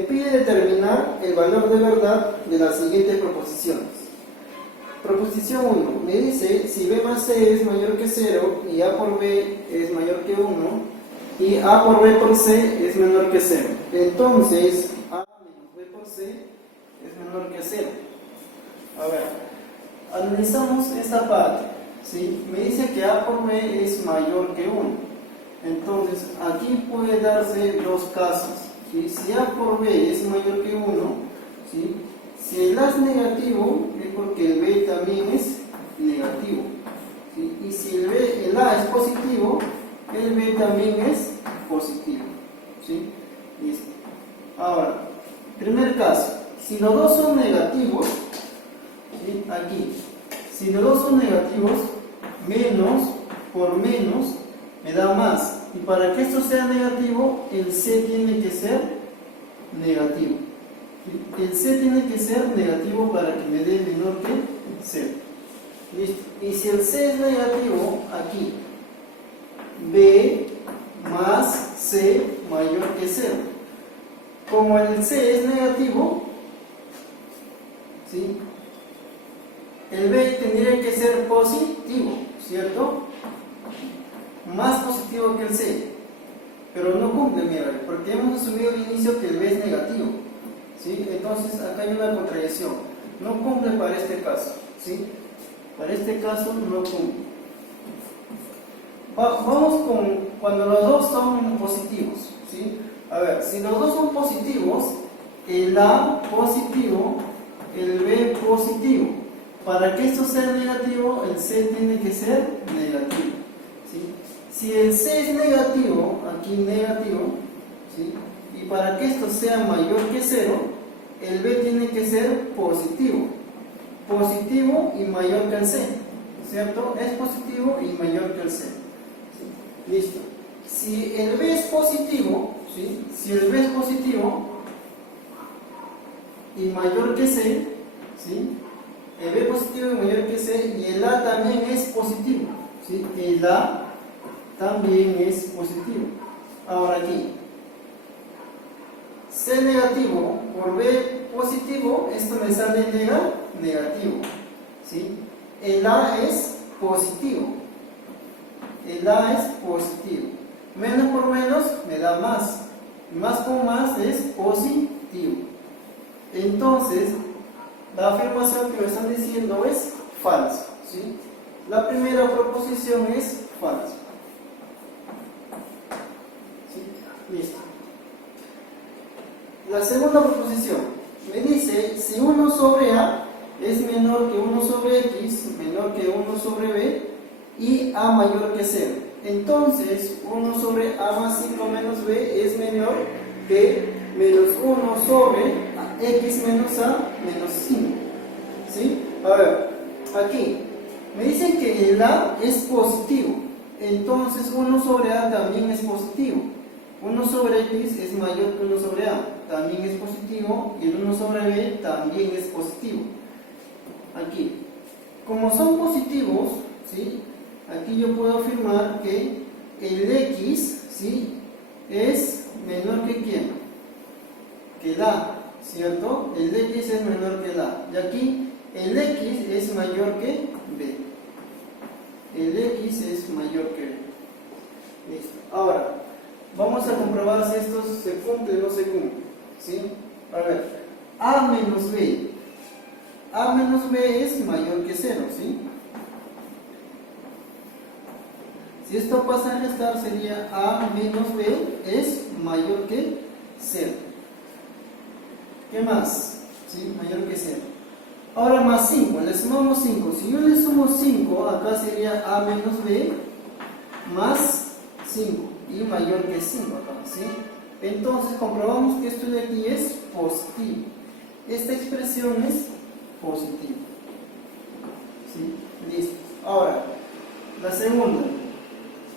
pide determinar el valor de verdad de las siguientes proposiciones. Proposición 1, me dice si b más c es mayor que 0 y a por b es mayor que 1 y a por b por c es menor que 0. Entonces, a menos b por c es menor que 0. A ver, analizamos esta parte, ¿sí? Me dice que a por b es mayor que 1. Entonces, aquí puede darse dos casos, ¿sí? Si a por b es mayor que 1, ¿sí? Si el a es negativo, es porque el b también es negativo, ¿sí? Y si el a es positivo, el b también es positivo, ¿sí? Listo. Ahora, primer caso, si los dos son negativos, ¿sí? Aquí, si los dos son negativos, menos por menos me da más. Y para que esto sea negativo, el c tiene que ser negativo. El c tiene que ser negativo para que me dé menor que 0. ¿Listo? Y si el c es negativo, aquí, b más c mayor que 0. Como el c es negativo, ¿sí? El b tendría que ser positivo, ¿cierto? Más positivo que el c. Pero no cumple, mira, porque hemos asumido al inicio que el b es negativo, ¿sí? Entonces acá hay una contradicción. No cumple para este caso, ¿sí? Para este caso no cumple. Vamos con cuando los dos son positivos, ¿sí? A ver, si los dos son positivos, el a positivo, el b positivo. Para que esto sea negativo, el c tiene que ser negativo, ¿sí? Si el c es negativo, aquí negativo, ¿sí? Y para que esto sea mayor que 0, el b tiene que ser positivo. Positivo y mayor que el c, ¿cierto? Es positivo y mayor que el c. ¿Sí? Listo. Si el b es positivo, ¿sí? Si el b es positivo y mayor que c, ¿sí? El b positivo y mayor que c, y el a también es positivo, ¿sí? El a también es positivo. Ahora aquí, c negativo por b positivo, esto me sale negativo, ¿sí? El a es positivo. El a es positivo. Menos por menos me da más. Más con más es positivo. Entonces, la afirmación que me están diciendo es falsa, ¿sí? La primera proposición es falsa. ¿Sí? Listo. La segunda proposición me dice si 1 sobre a es menor que 1 sobre x, menor que 1 sobre b y a mayor que 0. Entonces 1 sobre a más 5 menos b es menor que menos 1 sobre x menos a menos 5. ¿Sí? A ver, aquí me dicen que el a es positivo. Entonces 1 sobre a también es positivo. 1 sobre x es mayor que 1 sobre a, también es positivo, y el 1 sobre b también es positivo. Aquí, como son positivos, ¿sí? Aquí yo puedo afirmar que el x, ¿sí? Es menor que ¿quién? Que el a, ¿cierto? El x es menor que el a, y aquí el x es mayor que b. El x es mayor que b. Listo. Ahora, vamos a comprobar si esto se cumple o no se cumple, ¿sí? A ver, a menos b. A menos b es mayor que 0, ¿sí? Si esto pasa a restar, sería a menos b es mayor que 0. ¿Qué más? ¿Sí? Mayor que 0. Ahora más 5, le sumamos 5. Si yo le sumo 5, acá sería a menos b más 5 y mayor que 5 acá, ¿sí? Entonces comprobamos que esto de aquí es positivo. Esta expresión es positiva, ¿sí? Listo. Ahora, la segunda,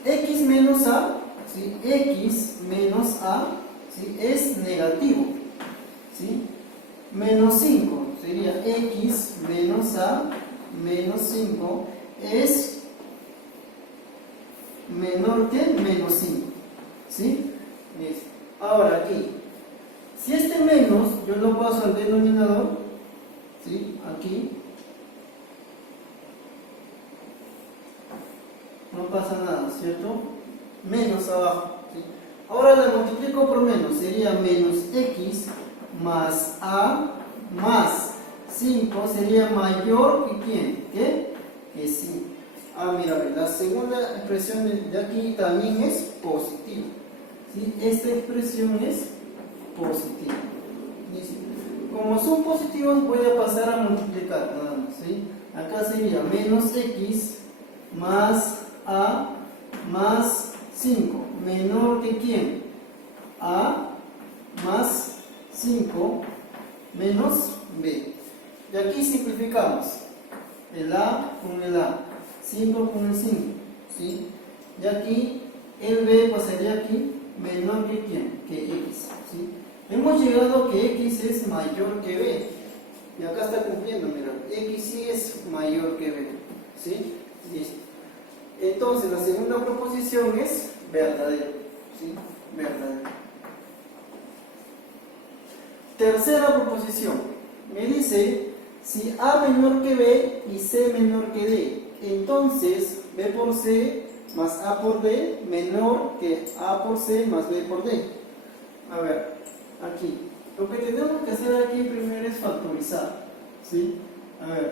x menos a, ¿sí? X menos a, ¿sí? Es negativo, ¿sí? Menos 5 sería x menos a menos 5 es menor que menos 5, ¿sí? Listo. Ahora aquí, Si este menos yo lo paso al denominador, ¿sí? Aquí no pasa nada, ¿cierto? Menos abajo, ¿sí? Ahora le multiplico por menos, sería menos x más a más 5 sería mayor que ¿quién? ¿Qué? Que 5. Ah, mira, la segunda expresión de aquí también es positiva, ¿sí? Esta expresión es positiva. ¿Sí? Como son positivos voy a pasar a multiplicar nada más, ¿sí? Acá sería menos x más a más 5 menor que ¿quién? A más 5 menos b. Y aquí simplificamos el a con el a, 5 con el 5, ¿sí? Y aquí el b pasaría aquí menor que ¿quién? Que x, ¿sí? Hemos llegado a que x es mayor que b. Y acá está cumpliendo, mira, x sí es mayor que b, ¿sí? Listo. Entonces la segunda proposición es verdadero, ¿sí? Verdadero. Tercera proposición, me dice si a menor que b y c menor que d, entonces b por c más a por d menor que a por c más b por d. A ver, aquí, lo que tenemos que hacer aquí primero es factorizar, ¿sí? A ver,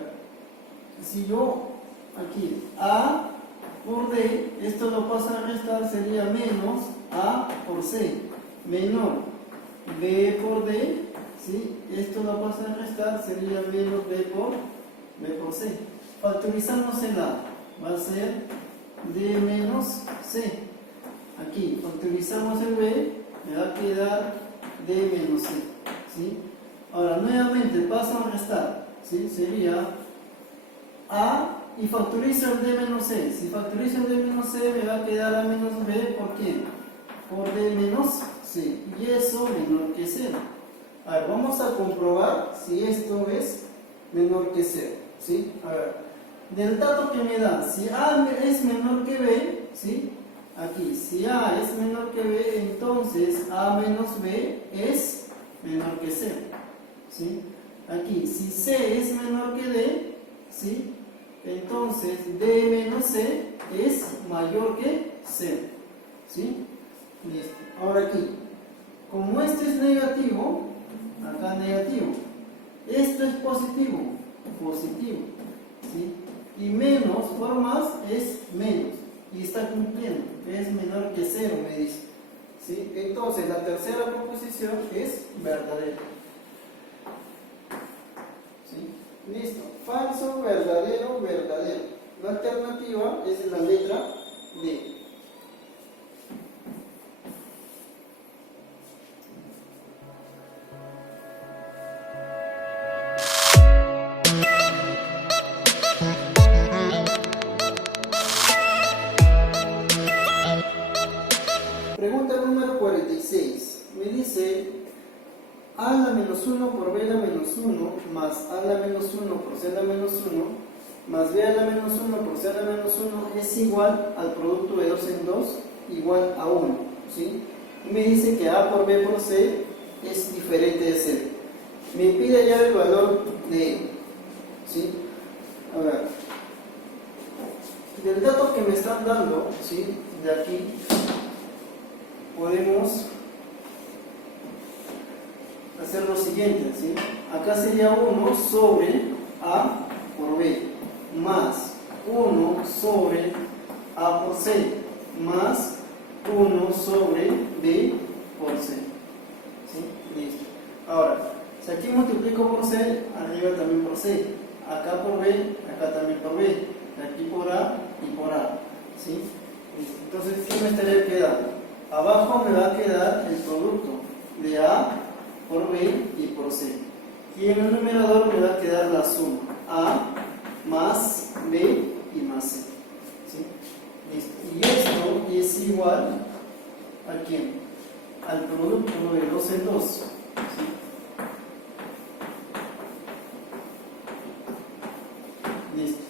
si yo aquí a por d, esto lo paso a restar, sería menos a por c menor b por d, ¿sí? Esto lo paso a restar, sería menos b por c. Factorizamos el a, va a ser d menos c. Aquí factorizamos el b, me va a quedar d menos c, ¿sí? Ahora nuevamente paso a restar, ¿sí? Sería a y factorizo el d menos c. Si factorizo el d menos c me va a quedar a menos b por quién? Por d menos c. Y eso menor que 0. A ver, vamos a comprobar si esto es menor que 0, ¿sí? A ver, del dato que me da, si a es menor que b, ¿sí? Aquí, si a es menor que b, entonces a menos b es menor que 0, ¿sí? Aquí, si c es menor que d, ¿sí? Entonces d menos c es mayor que 0, ¿sí? Listo. Ahora aquí, como este es negativo, acá negativo, esto es positivo, positivo, ¿sí? Y menos por más es menos, y está cumpliendo, es menor que 0, me dice, ¿sí? Entonces la tercera proposición es verdadera, ¿sí? Listo, falso, verdadero, verdadero. La alternativa es la letra D. Pregunta número 46. Me dice a la menos 1 por b a la menos 1 más a la menos 1 por c a la menos 1 más b a la menos 1 por c a la menos 1 es igual al producto de 2 en 2 igual a 1, ¿sí? Y me dice que a por b por c es diferente de 0. Me pide ya el valor de e, ¿sí? A ver, del dato que me están dando, ¿sí? De aquí podemos hacer lo siguiente, ¿sí? Acá sería 1 sobre a por b más 1 sobre a por c más 1 sobre b por c, ¿sí? Listo. Ahora, si aquí multiplico por c, arriba también por c, acá por b, acá también por b, aquí por a y por a, ¿sí? Listo. Entonces, ¿qué me estaría quedando? Abajo me va a quedar el producto de a por b y por c. Y en el numerador me va a quedar la suma a más b y más c, ¿sí? Listo. Y esto es igual ¿a quién? Al producto de 2 en 2, ¿sí? Listo.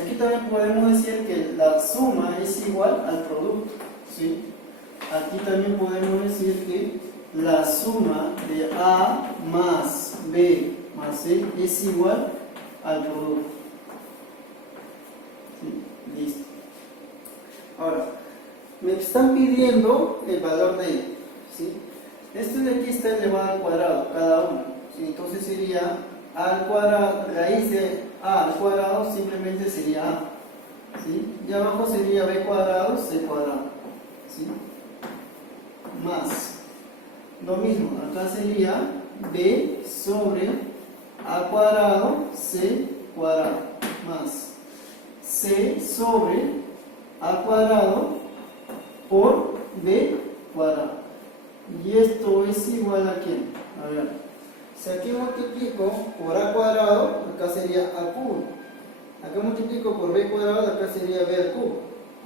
Aquí también podemos decir que la suma es igual al producto, ¿sí? Aquí también podemos decir que la suma de A más B más C es igual al producto. ¿Sí? Listo. Ahora, me están pidiendo el valor de E. ¿Sí? Esto de aquí está elevado al cuadrado, cada uno. ¿Sí? Entonces sería A al cuadrado, raíz de A al cuadrado simplemente sería A. ¿Sí? Y abajo sería B cuadrado, C cuadrado. ¿Sí? Más. Lo mismo, acá sería B sobre A cuadrado, C cuadrado. Más C sobre A cuadrado por B cuadrado. Y esto es igual a ¿quién? A ver, si aquí multiplico por A cuadrado, acá sería A cubo. Acá multiplico por B cuadrado, acá sería B al cubo.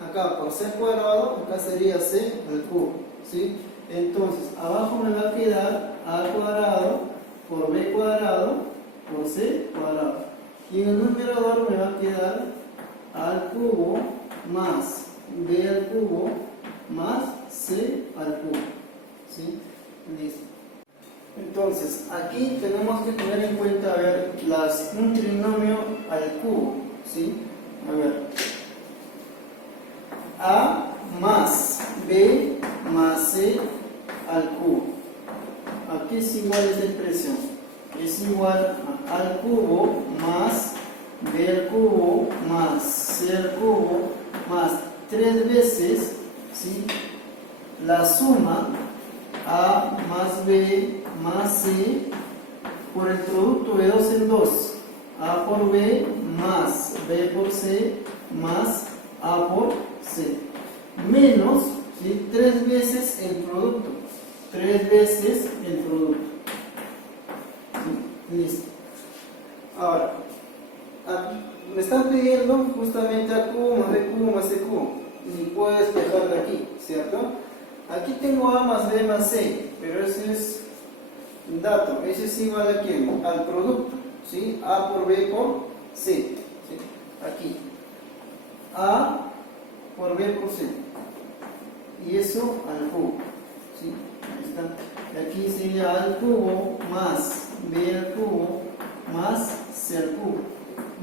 Acá por C cuadrado, acá sería C al cubo. ¿Sí? Entonces, abajo me va a quedar A cuadrado por B cuadrado por C cuadrado. Y en el numerador me va a quedar A al cubo más B al cubo más C al cubo. ¿Sí? Listo. Entonces, aquí tenemos que tener en cuenta, a ver, un trinomio al cubo. ¿Sí? A ver. A más B más C al cubo. Aquí es igual esta expresión. Es igual a al cubo más B al cubo más C al cubo más 3 veces, ¿sí?, la suma A más B más C por el producto de 2 en 2. A por B más B por C más A por C. Menos, ¿sí?, 3 veces el producto. 3 veces el producto. ¿Sí? Listo. Ahora, me están pidiendo justamente A cubo más B cubo más C cubo. Y puedo despejar de aquí, ¿cierto? Aquí tengo A más B más C, pero ese es un dato. Ese es igual a ¿quién? Al producto, ¿sí? A por B por C. ¿Sí? Aquí. A por B por C. Y eso al cubo. ¿Sí? Ahí está. Y aquí sería A al cubo más B al cubo más C al cubo.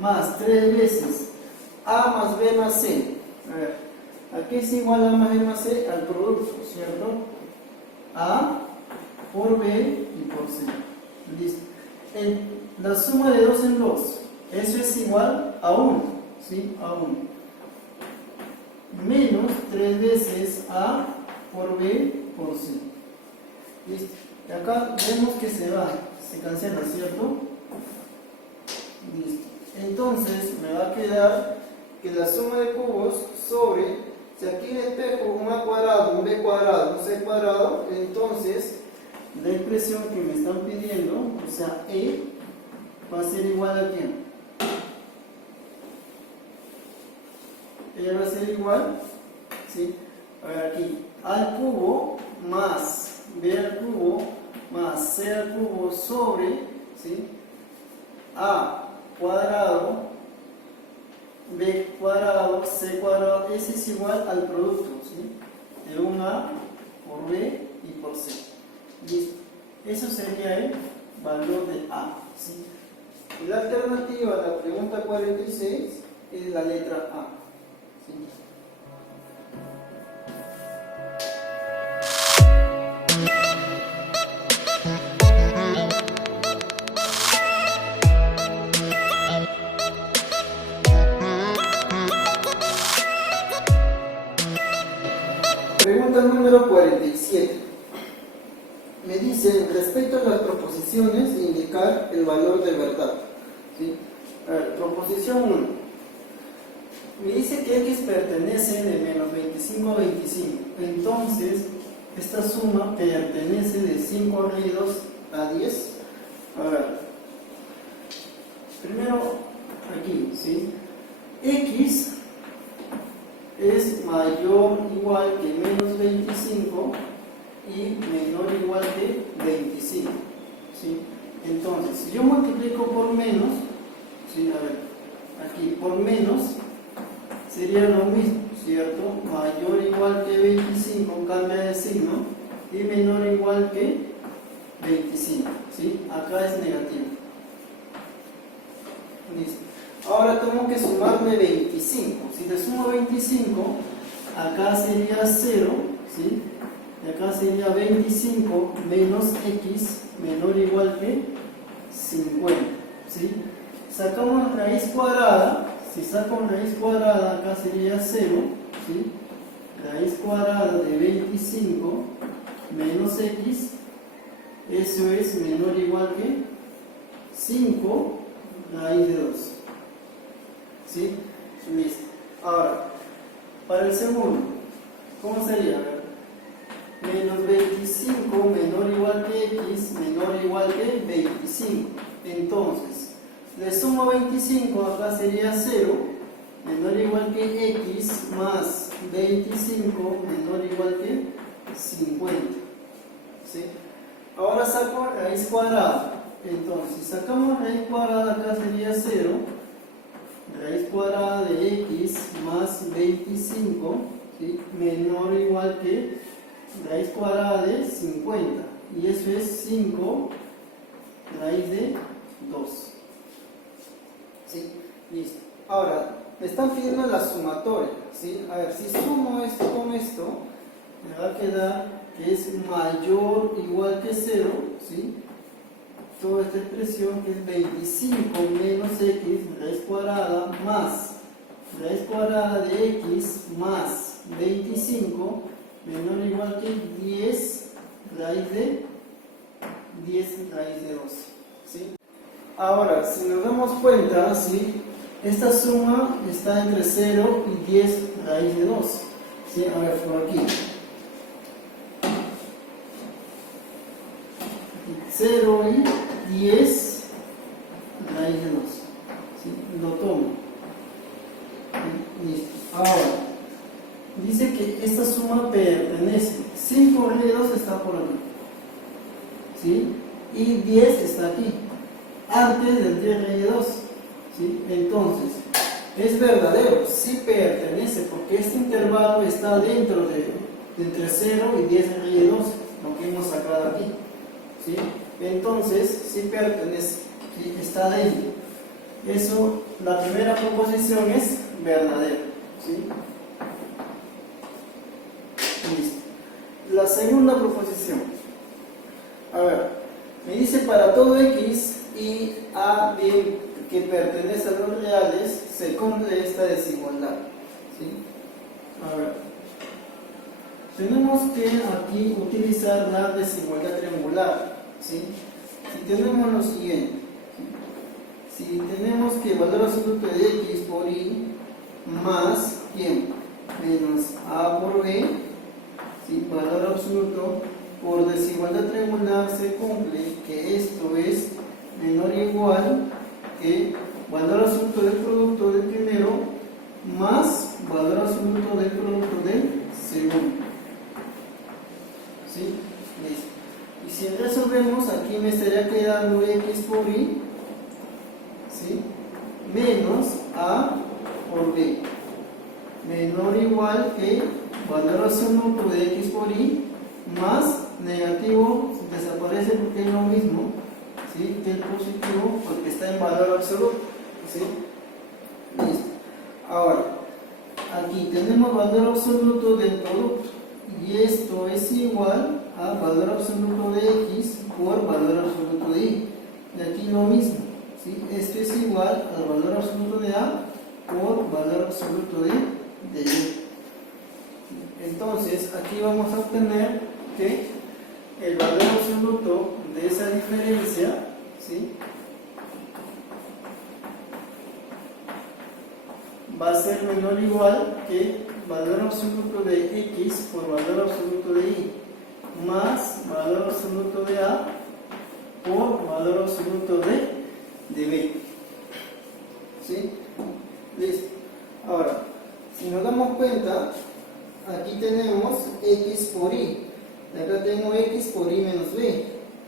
Más 3 veces A más B más C. A ver. Aquí es igual a más B más C al producto, ¿cierto? A por B y por C. Listo. La suma de 2 en 2, eso es igual a 1, ¿sí? A 1. Menos 3 veces A por B por C. Listo. Y acá vemos que se cancela, ¿cierto? Listo. Entonces me va a quedar que la suma de cubos sobre, si aquí despejo un A cuadrado, un B cuadrado, un C cuadrado, entonces la expresión que me están pidiendo, o sea, E, va a ser igual a ¿quién? E va a ser igual, ¿sí? A ver aquí, A al cubo más B al cubo más C al cubo sobre, ¿sí?, A cuadrado, B cuadrado, C cuadrado, ese es igual al producto, ¿sí?, de un A por B y por C. Listo. Eso sería el valor de A, ¿sí? Y la alternativa a la pregunta 46 es la letra A, ¿sí? Pregunta número 47. Me dice, respecto a las proposiciones, indicar el valor de verdad. ¿Sí? A ver, proposición 1. Me dice que X pertenece de menos 25 a 25. Entonces, esta suma pertenece de 5 raídos a 10. A ver, primero aquí, ¿sí? X es mayor o igual que menos 25 y menor o igual que 25, ¿sí? Entonces, si yo multiplico por menos, ¿sí?, a ver, aquí por menos sería lo mismo, ¿cierto? Mayor o igual que 25 cambia de signo y menor o igual que 25, ¿sí? Acá es negativo. Listo. Ahora tengo que sumarle 25. Si le sumo 25, acá sería 0, ¿sí? Y acá sería 25 menos x menor o igual que 50, ¿sí? Sacamos raíz cuadrada. Si saco raíz cuadrada, acá sería 0, ¿sí? Raíz cuadrada de 25 menos x, eso es menor o igual que 5 raíz de 2, ¿sí? Listo. Ahora, para el segundo, ¿cómo sería? A ver. Menos 25 menor o igual que x menor o igual que 25. Entonces, le sumo 25, acá sería 0, menor o igual que x más 25 menor o igual que 50. ¿Sí? Ahora saco raíz cuadrada. Entonces, si sacamos raíz cuadrada, acá sería 0, raíz cuadrada de x más 25, ¿sí? Menor o igual que raíz cuadrada de 50. Y eso es 5 raíz de 2. ¿Sí? Listo. Ahora, me están pidiendo la sumatoria, ¿sí? A ver, si sumo esto con esto, me va a quedar que es mayor o igual que 0, ¿sí? Toda esta expresión que es 25 menos x raíz cuadrada más raíz cuadrada de x más 25 menor o igual que 10 raíz de 12, ¿sí? Ahora, si nos damos cuenta, ¿sí? Esta suma está entre 0 y 10 raíz de 2, ¿sí? A ver, por aquí. 0 y 10 raíz de 2, ¿sí? Lo tomo. Listo. Ahora, dice que esta suma pertenece. 5 raíz de 2 está por aquí, ¿sí? Y 10 está aquí, antes del 10 raíz de 2, ¿sí? Entonces, es verdadero, sí pertenece, porque este intervalo está dentro de entre 0 y 10 raíz de 2, lo que hemos sacado aquí, ¿sí? Entonces, sí pertenece, ¿sí? Está dentro. Eso, la primera proposición es verdadera, ¿sí? Listo. La segunda proposición, a ver, me dice para todo x y a bien que pertenece a los reales, se cumple esta desigualdad, ¿sí? A ver, tenemos que aquí utilizar la desigualdad triangular, ¿sí? Si tenemos lo siguiente, ¿sí? Si tenemos que el valor absoluto de x por y más ¿quién? Menos a por b, ¿sí? Valor absoluto por desigualdad triangular se cumple que esto es menor o igual que valor absoluto del producto del primero más valor absoluto del producto del segundo. ¿Sí? Listo. Y si resolvemos, aquí me estaría quedando x por y, ¿sí? Menos a por b, menor o igual que valor absoluto de x por y más negativo, desaparece porque es lo mismo, ¿sí? Que el positivo, porque está en valor absoluto, ¿sí? Listo. Ahora, aquí tenemos valor absoluto del producto y esto es igual a valor absoluto de x por valor absoluto de y. Y aquí lo mismo, ¿sí? Esto es igual al valor absoluto de a por valor absoluto de y. Entonces, aquí vamos a obtener que el valor absoluto de esa diferencia, ¿sí? Va a ser menor o igual que valor absoluto de x por valor absoluto de y más valor absoluto de a por valor absoluto de b, ¿sí? Listo. Ahora, si nos damos cuenta, aquí tenemos x por y, acá tengo x por y menos b,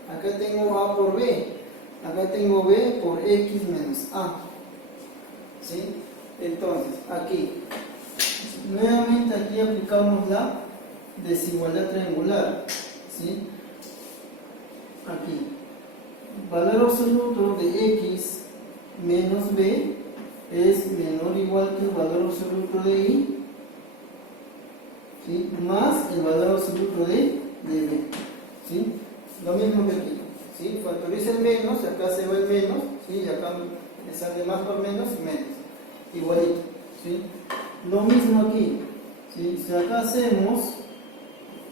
acá tengo a por b, acá tengo b por x menos a, ¿sí? Entonces, aquí, nuevamente aquí aplicamos la desigualdad triangular, ¿sí? Aquí, valor absoluto de x menos b es menor o igual que el valor absoluto de y, ¿sí? Más el valor absoluto de b, ¿sí? Lo mismo que aquí, ¿sí? Factoriza el menos, acá se va el menos, ¿sí? Y acá me sale más por menos, igualito, ¿sí? Lo mismo aquí, ¿sí? Si acá hacemos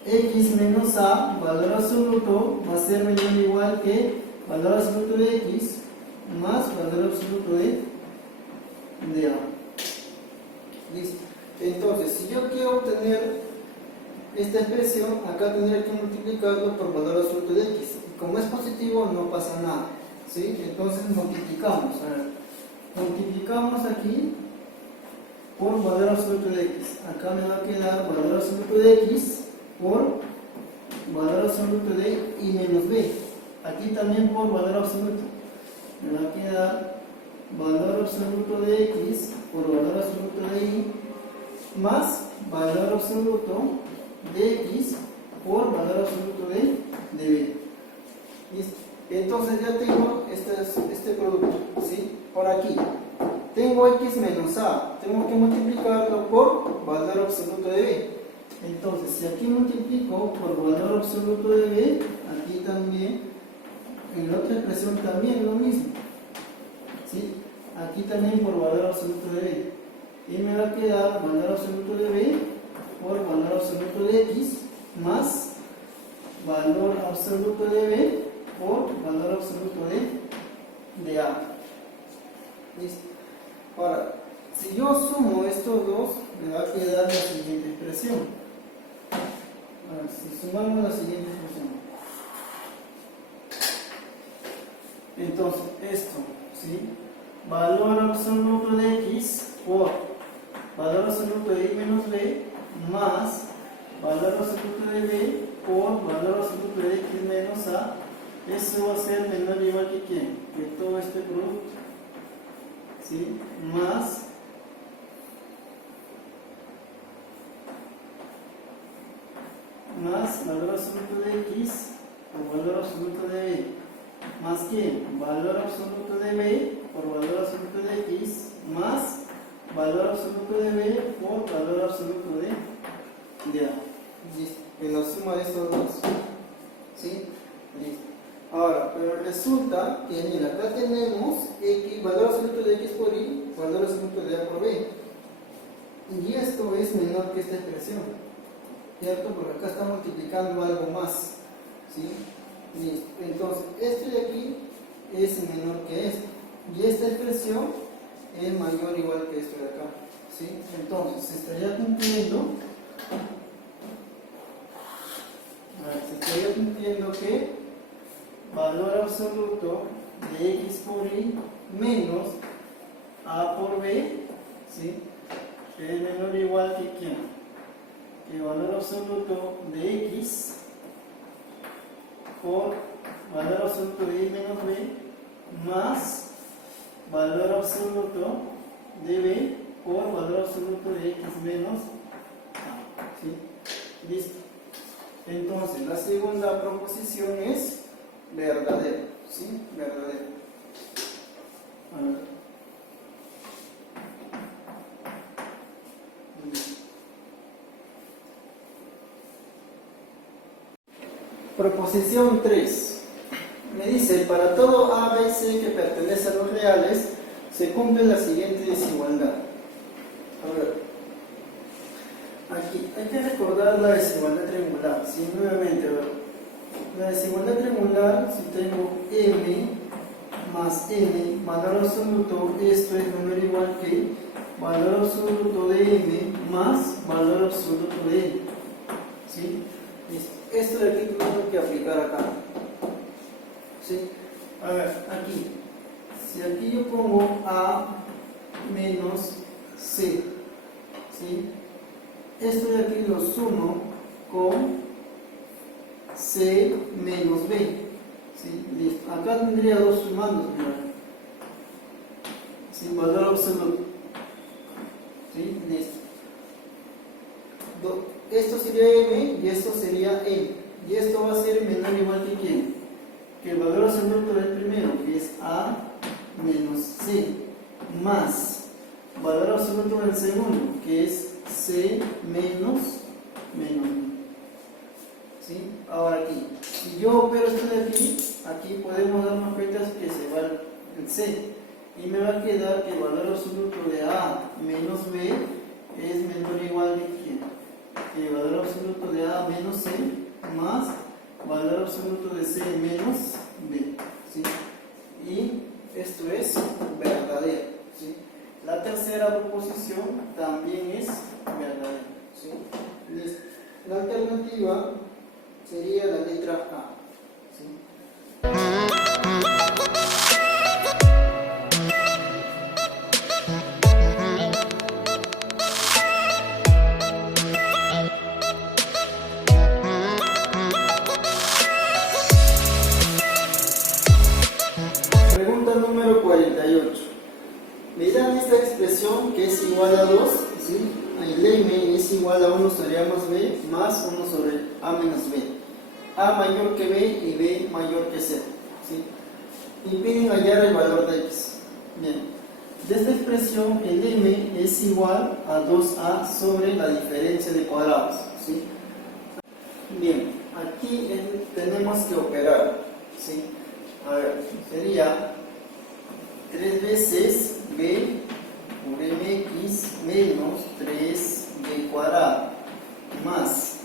x menos a, valor absoluto va a ser menor o igual que valor absoluto de x más valor absoluto de a. Listo. Entonces, si yo quiero obtener esta expresión, acá tendría que multiplicarlo por valor absoluto de x. Y como es positivo, no pasa nada, ¿sí? Entonces multiplicamos. A ver, multiplicamos aquí por valor absoluto de x. Acá me va a quedar valor absoluto de x por valor absoluto de y menos b. Aquí también por valor absoluto. Me va a quedar valor absoluto de x por valor absoluto de y más valor absoluto de x por valor absoluto de b. ¿Listo? Entonces ya tengo este producto, ¿sí? Por aquí tengo x menos a, tengo que multiplicarlo por valor absoluto de b. Entonces, si aquí multiplico por valor absoluto de b, aquí también, en la otra expresión también lo mismo, ¿sí? Aquí también por valor absoluto de b. Y me va a quedar valor absoluto de b por valor absoluto de x más valor absoluto de b por valor absoluto de a. ¿Listo? Ahora, si yo sumo estos dos, me va a quedar la siguiente expresión. Ahora, si sumamos la siguiente expresión, entonces esto, ¿sí? Valor absoluto de x por valor absoluto de y menos b más valor absoluto de b por valor absoluto de x menos a. Eso va a ser menor o igual que ¿quién? Que todo este producto, ¿sí? Más valor absoluto de x por valor absoluto de b, más ¿quién? Valor absoluto de b por valor absoluto de x más valor absoluto de b por valor absoluto de a. Listo. En la suma de estos dos, ¿sí? Listo. Ahora, pero resulta que, mira, acá tenemos x, valor absoluto de x por y, valor absoluto de a por b. Y esto es menor que esta expresión, ¿cierto? Porque acá está multiplicando algo más, ¿sí? Listo. Entonces, esto de aquí es menor que esto. Y esta expresión es mayor o igual que esto de acá, ¿sí? Entonces, se estaría cumpliendo que valor absoluto de x por y menos a por b, ¿sí? Es menor o igual que ¿quién? Que valor absoluto de x por valor absoluto de y menos b más valor absoluto de b por valor absoluto de x menos a, ¿sí? Listo. Entonces, la segunda proposición es verdadero, ¿sí? Verdadero. A ver. Proposición 3. Me dice, para todo A, B, C que pertenece a los reales, se cumple la siguiente desigualdad. A ver. Aquí hay que recordar la desigualdad triangular, ¿sí? Nuevamente, a ver. La desigualdad triangular, si tengo m más n, valor absoluto, esto es menor o igual que valor absoluto de m más valor absoluto de n, ¿sí? Listo. Esto de aquí tengo que aplicar acá, ¿sí? A ver, aquí, si aquí yo pongo a menos c, ¿sí? Esto de aquí lo sumo con c menos b, ¿sí? Listo. Acá tendría dos sumandos, sin valor absoluto, ¿sí? Listo. Esto sería m y esto sería n. Y esto va a ser menor o igual que ¿quién? Que el valor absoluto del primero, que es A menos C, más valor absoluto del segundo, que es C menos B. ¿Sí? Ahora aquí, si yo opero esto de aquí podemos darnos cuenta que se va el C. Y me va a quedar que el valor absoluto de A menos B es menor o igual que ¿quién? Que el valor absoluto de A menos C más valor absoluto de C menos B. ¿Sí? Y esto es verdadero. ¿Sí? La tercera proposición también es verdadera. ¿Sí? Listo. La alternativa sería la letra A. ¿Sí? Pregunta número 48. Me dan esta expresión que es igual a 2, ¿sí? El m es igual a 1 sobre a más b más 1 sobre a menos b. A mayor que b y b mayor que 0. ¿Sí? Y piden hallar el valor de x. Bien, de esta expresión el m es igual a 2a sobre la diferencia de cuadrados. ¿Sí? Bien, aquí tenemos que operar. ¿Sí? A ver, sería 3 veces b por mx menos 3b cuadrado más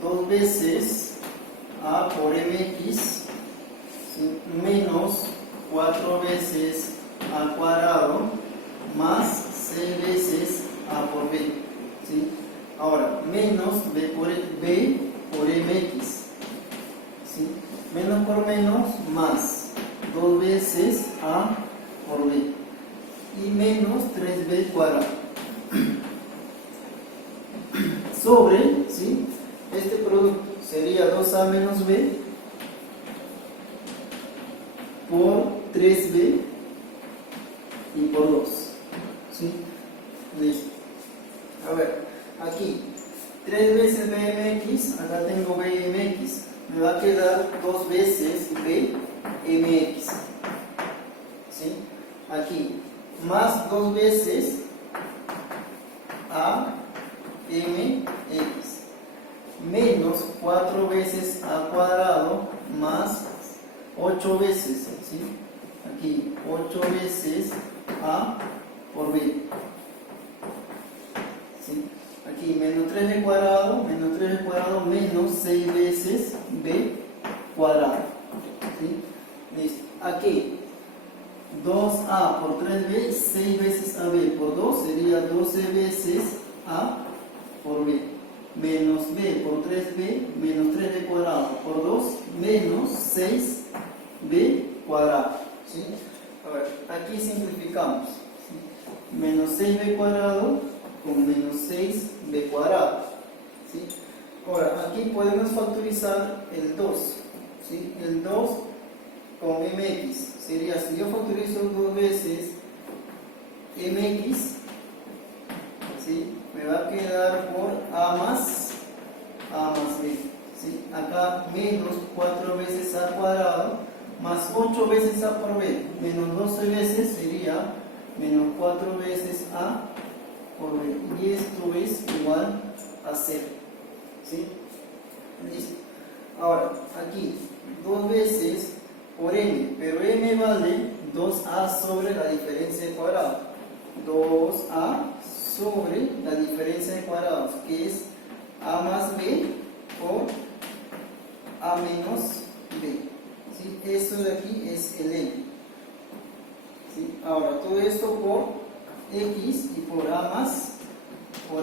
2 veces a por mx, ¿sí? Menos 4 veces a cuadrado más 6 veces a por b. ¿Sí? Ahora, menos b por mx. ¿Sí? Menos por menos más 2 veces a por b y menos 3b cuadrado sobre, ¿sí? Este producto sería 2a menos b por 3b y por 2. ¿Sí? Listo. A ver, aquí 3 veces bmx, acá tengo bmx, me va a quedar 2 veces bmx. ¿Sí? Aquí, más 2 veces a mx, menos 4 veces a cuadrado más 8 veces, ¿sí? Aquí, 8 veces a por b. ¿Sí? Aquí, menos 3b cuadrado, menos 6 veces b cuadrado. ¿Sí? Listo. Aquí, 2a por 3b, 6 veces ab por 2 sería 12 veces a por b, menos b por 3b, menos 3b cuadrado por 2, menos 6b cuadrado. ¿Sí? A ver, aquí simplificamos. ¿Sí? Menos 6b cuadrado con menos 6b cuadrado. ¿Sí? Ahora, aquí podemos factorizar el 2. ¿Sí? El 2 con mx sería, si yo factorizo 2 veces mx, ¿sí? Me va a quedar por a más b. ¿Sí? Acá menos 4 veces a cuadrado más 8 veces a por b, menos 12 veces sería menos 4 veces a por b. Y esto es igual a 0. ¿Sí? Listo. Ahora, aquí 2 veces por m, pero m vale 2a sobre la diferencia de cuadrados. 2a sobre la diferencia de cuadrados, que es a más b por a menos b. ¿Sí? Esto de aquí es el m. ¿Sí? Ahora, todo esto por x y por a más b.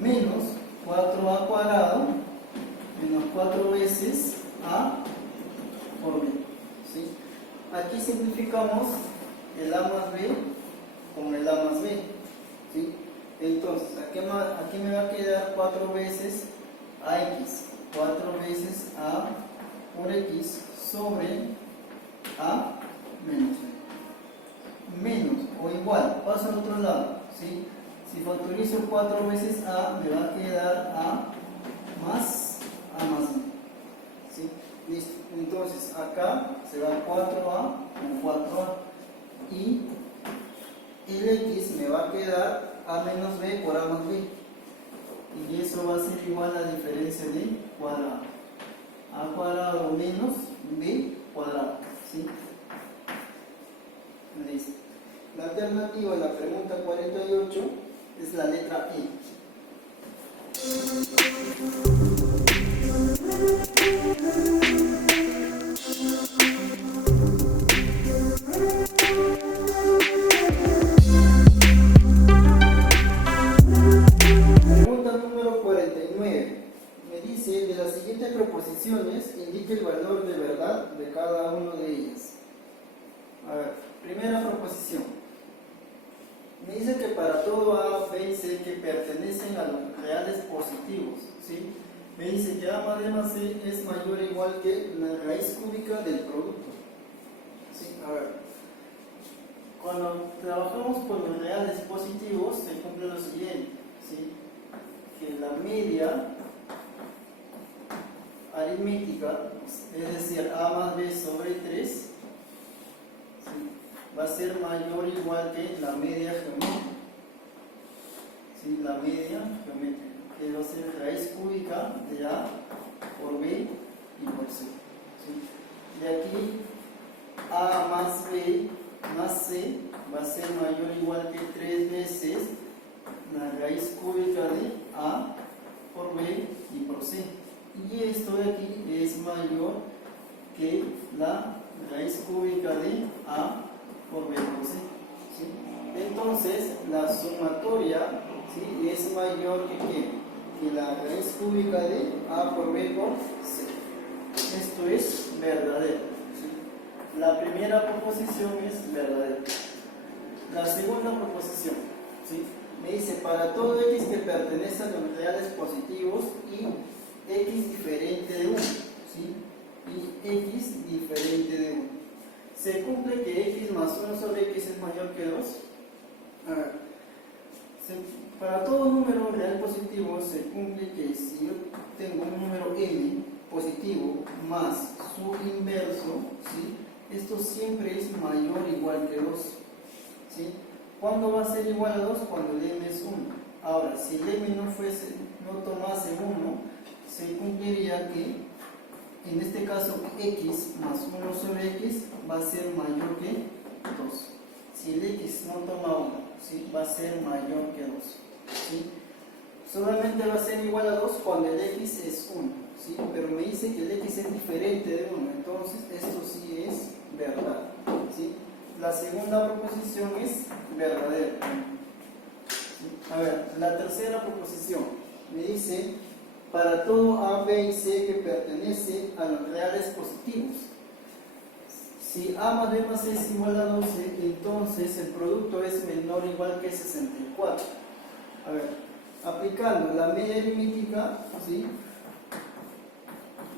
Menos 4a cuadrado, menos 4 veces a por b. ¿Sí? Aquí simplificamos el a más b con el a más b. ¿Sí? Entonces, aquí me va a quedar 4 veces a x, 4 veces a por x sobre a menos b. Menos o igual, paso al otro lado. ¿Sí? Si factorizo 4 veces a, me va a quedar a más a Entonces, acá se va 4A con 4A. Y el X me va a quedar A menos B por A más B. Y eso va a ser igual a la diferencia de cuadrado. A cuadrado menos B cuadrado. ¿Sí? Listo. La alternativa a la pregunta 48 es la letra E. Pregunta número 49. Me dice, de las siguientes proposiciones, indique el valor de verdad de cada una de ellas. A ver, primera proposición. Me dice que para todo A, B y C que pertenecen a los reales positivos, ¿sí? Me dice que A más B más C es mayor o igual que la raíz cúbica del producto. ¿Sí? A ver, cuando trabajamos con los reales positivos se cumple lo siguiente, ¿sí? Que la media aritmética, es decir, A más B sobre 3, ¿sí? Va a ser mayor o igual que la media geométrica. ¿Sí? La media geométrica, que va a ser raíz cúbica de A por B y por C. ¿Sí? De aquí, A más B más C va a ser mayor o igual que 3 veces la raíz cúbica de A por B y por C. Y esto de aquí es mayor que la raíz cúbica de A por B por C. ¿Sí? Entonces, la sumatoria, ¿sí?, es mayor que ¿qué? Que la raíz cúbica de A por B por C. Esto es verdadero. ¿Sí? La primera proposición es verdadera. La segunda proposición, ¿sí?, me dice para todo X que pertenece a los reales positivos y X diferente de 1, ¿sí?, y X diferente de 1. Se cumple que X más 1 sobre X es mayor que 2. A ver, para todo número real positivo se cumple que si yo tengo un número n positivo más su inverso, ¿sí?, esto siempre es mayor o igual que 2. ¿Sí? ¿Cuándo va a ser igual a 2? Cuando el m es 1. Ahora, si el m no tomase 1, se cumpliría que, en este caso, x más 1 sobre x va a ser mayor que 2. Si el x no toma 1, ¿sí?, va a ser mayor que 2. ¿Sí? Solamente va a ser igual a 2 cuando el x es 1. ¿Sí? Pero me dice que el x es diferente de 1, entonces esto sí es verdad. ¿Sí? La segunda proposición es verdadera. A ver, la tercera proposición me dice para todo A, B y C que pertenece a los reales positivos. Si A más B más C es igual a 12, entonces el producto es menor o igual que 64. A ver, aplicando la media aritmética, ¿sí?,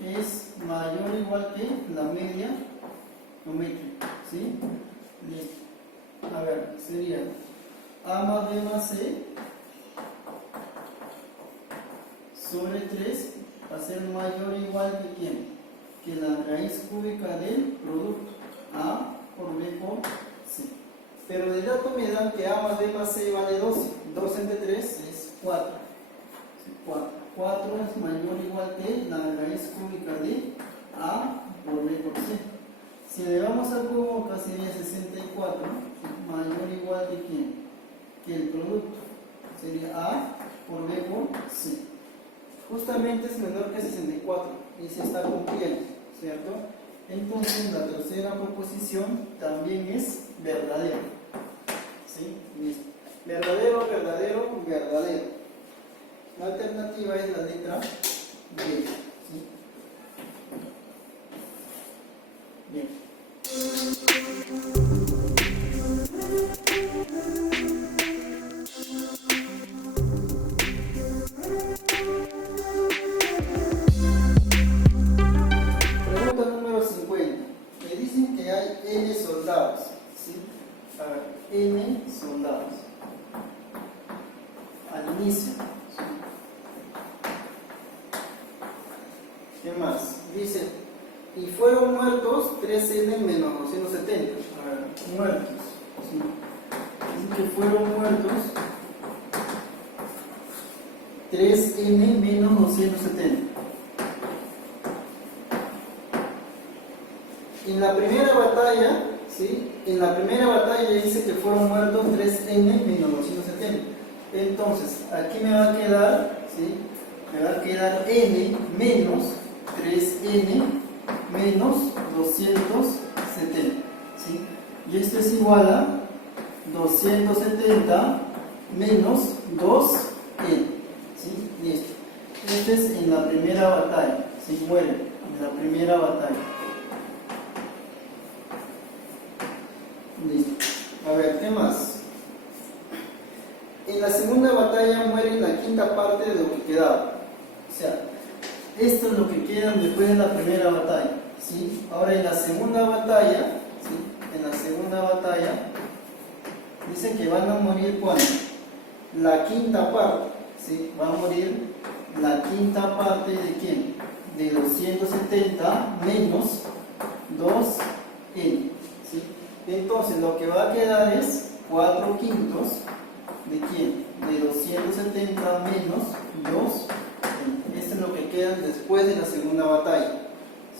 es mayor o igual que la media geométrica. ¿Sí? Listo. A ver, sería A más B más C sobre 3 va a ser mayor o igual que ¿quién? Que la raíz cúbica del producto A por B por C. Pero de dato me dan que A más B más C vale 12. 2 entre 3 es 4. 4 es mayor o igual que la raíz cúbica de A por B por C. Si le damos al cubo, acá sería 64, mayor o igual que ¿quién? Que el producto. Sería A por B por C. Justamente es menor que 64 y se está cumpliendo, ¿cierto? Entonces la tercera proposición también es verdadera. ¿Sí? Listo. Verdadero, verdadero, verdadero. La alternativa es la letra B. ¿Sí? Bien. Pregunta número 50. Me dicen que hay N soldados. ¿Sí? A ver, N soldados. Al inicio. ¿Sí? ¿Qué más? Dice, y fueron muertos 3n menos 270. A ver, muertos. ¿Sí? Dice que fueron muertos 3n menos 270. En la primera batalla, ¿sí? En la primera batalla dice que fueron muertos 3n menos 270. Entonces, aquí me va a quedar, ¿sí? Me va a quedar n menos 3n menos 270. ¿Sí? Y esto es igual a 270 menos 2n. ¿Sí? Listo. Este es en la primera batalla. ¿Sí? Muere en la primera batalla. Listo. A ver, ¿qué más? En la segunda batalla muere la quinta parte de lo que quedaba. O sea, esto es lo que queda después de la primera batalla. ¿Sí? Ahora en la segunda batalla, ¿sí? En la segunda batalla, dice que van a morir ¿cuánto? La quinta parte. ¿Sí? Va a morir la quinta parte de quién? De 270 menos 2n. ¿Sí? Entonces lo que va a quedar es 4 quintos de quién? De 270 menos 2. Esto es lo que queda después de la segunda batalla.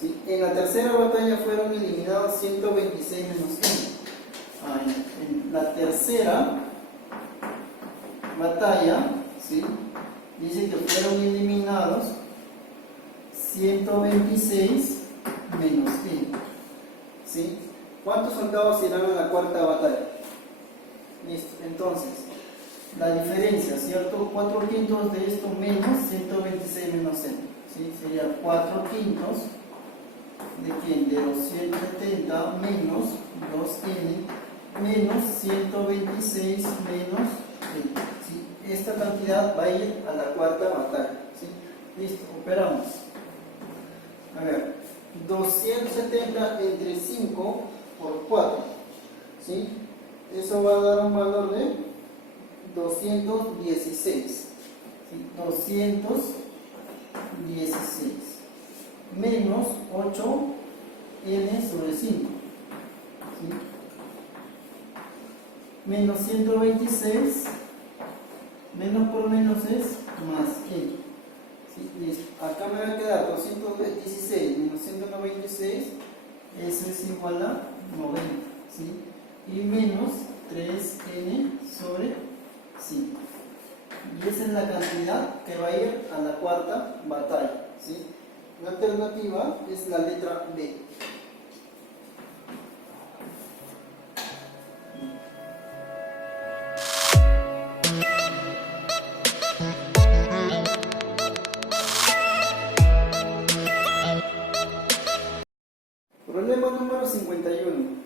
¿Sí? En la tercera batalla fueron eliminados 126 menos n. En la tercera batalla, ¿sí? Dice que fueron eliminados 126 menos n. ¿Sí? ¿Cuántos soldados irán a la cuarta batalla? Listo, entonces, la diferencia, ¿cierto? 4 quintos de esto menos 126 menos n. ¿Sí? Sería 4 quintos de quién? De 270 menos 2n menos 126 menos n. ¿Sí? Esta cantidad va a ir a la cuarta batalla. ¿Sí? Listo, operamos. A ver, 270 entre 5 por 4. ¿Sí? Eso va a dar un valor de 216. ¿Sí? 216 menos 8n sobre 5. ¿Sí? Menos 126, menos por menos es más n. ¿Sí? Listo. Acá me va a quedar 216 menos 196, eso es igual a 90. ¿Sí? Y menos 3n sobre 5. Y esa es la cantidad que va a ir a la cuarta batalla. ¿Sí? La alternativa es la letra B. Problema número 51.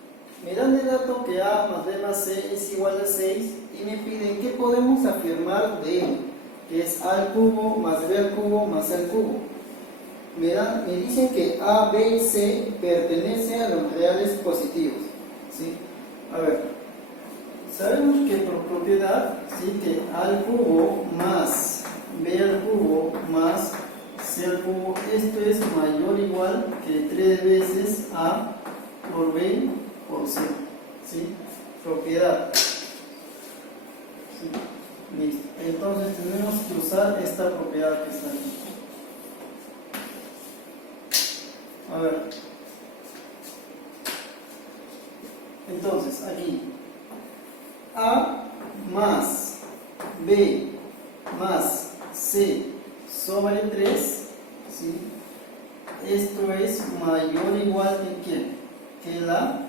Me dan el dato que A más B más C es igual a 6 y me piden qué podemos afirmar de él, que es A al cubo más B al cubo más C al cubo. Me dicen que A, B y C pertenecen a los reales positivos. ¿Sí? A ver, sabemos que por propiedad, ¿sí? Que A al cubo más B al cubo más C al cubo, esto es mayor o igual que 3 veces A por B por C. ¿Sí? Propiedad. ¿Sí? Listo. Entonces tenemos que usar esta propiedad que está aquí. A ver. Entonces, aquí. A más B más C sobre 3, ¿sí? Esto es mayor o igual que ¿quién? Que la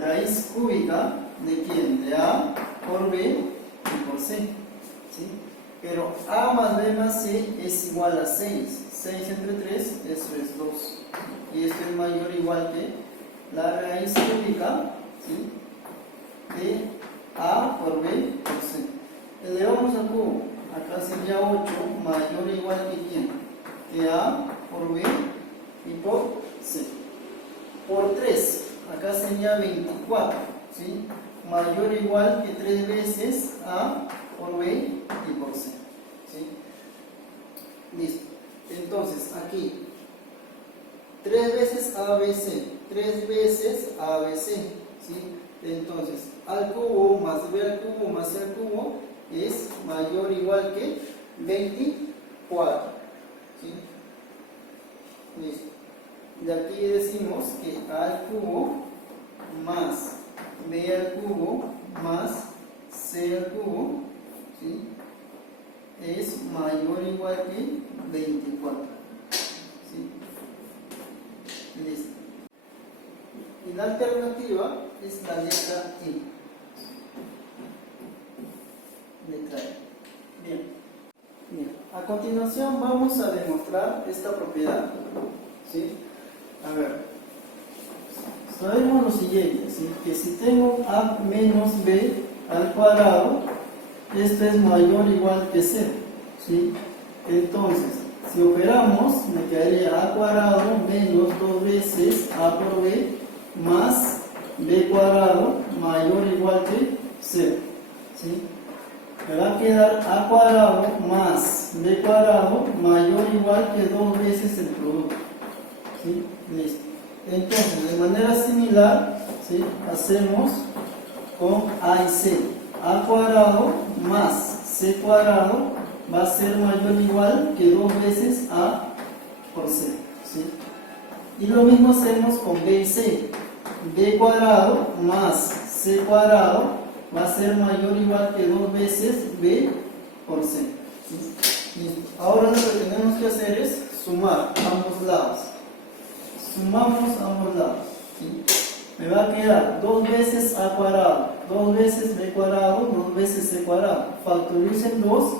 raíz cúbica de ¿quién? De A por B y por C. ¿Sí? Pero A más B más C es igual a 6. 6 entre 3, eso es 2. Y esto es mayor o igual que la raíz cúbica, ¿sí? De A por B por C. Elevamos al cubo. Acá sería 8 mayor o igual que ¿quién? Que A por B y por C. Por 3, acá sería 24, ¿sí? Mayor o igual que 3 veces A por B y por C. ¿Sí? Listo. Entonces, aquí 3 veces ABC, 3 veces ABC, ¿sí? Entonces, a al cubo más b al cubo más c al cubo es mayor o igual que 24, ¿sí? Listo. De aquí decimos que a al cubo más b al cubo más c al cubo, ¿sí?, es mayor o igual que 24. ¿Sí? Listo. Y la alternativa es la letra E. Letra E. Bien. Bien. A continuación vamos a demostrar esta propiedad. ¿Sí? A ver. Sabemos lo siguiente, ¿sí?, que si tengo a menos b al cuadrado, esto es mayor o igual que 0, ¿sí? Entonces, si operamos, me quedaría a cuadrado menos 2 veces a por b más b cuadrado mayor o igual que 0, ¿sí? Me va a quedar a cuadrado más b cuadrado mayor o igual que 2 veces el producto, ¿sí? Listo. Entonces, de manera similar, ¿sí?, hacemos con a y c. A cuadrado más c cuadrado va a ser mayor o igual que 2 veces a por c, ¿sí? Y lo mismo hacemos con b y c. B cuadrado más c cuadrado va a ser mayor o igual que 2 veces b por c, ¿sí? Y ahora lo que tenemos que hacer es sumar ambos lados. Sumamos ambos lados, ¿sí? Me va a quedar 2 veces a cuadrado, 2 veces b cuadrado, 2 veces c cuadrado. Factoricen 2,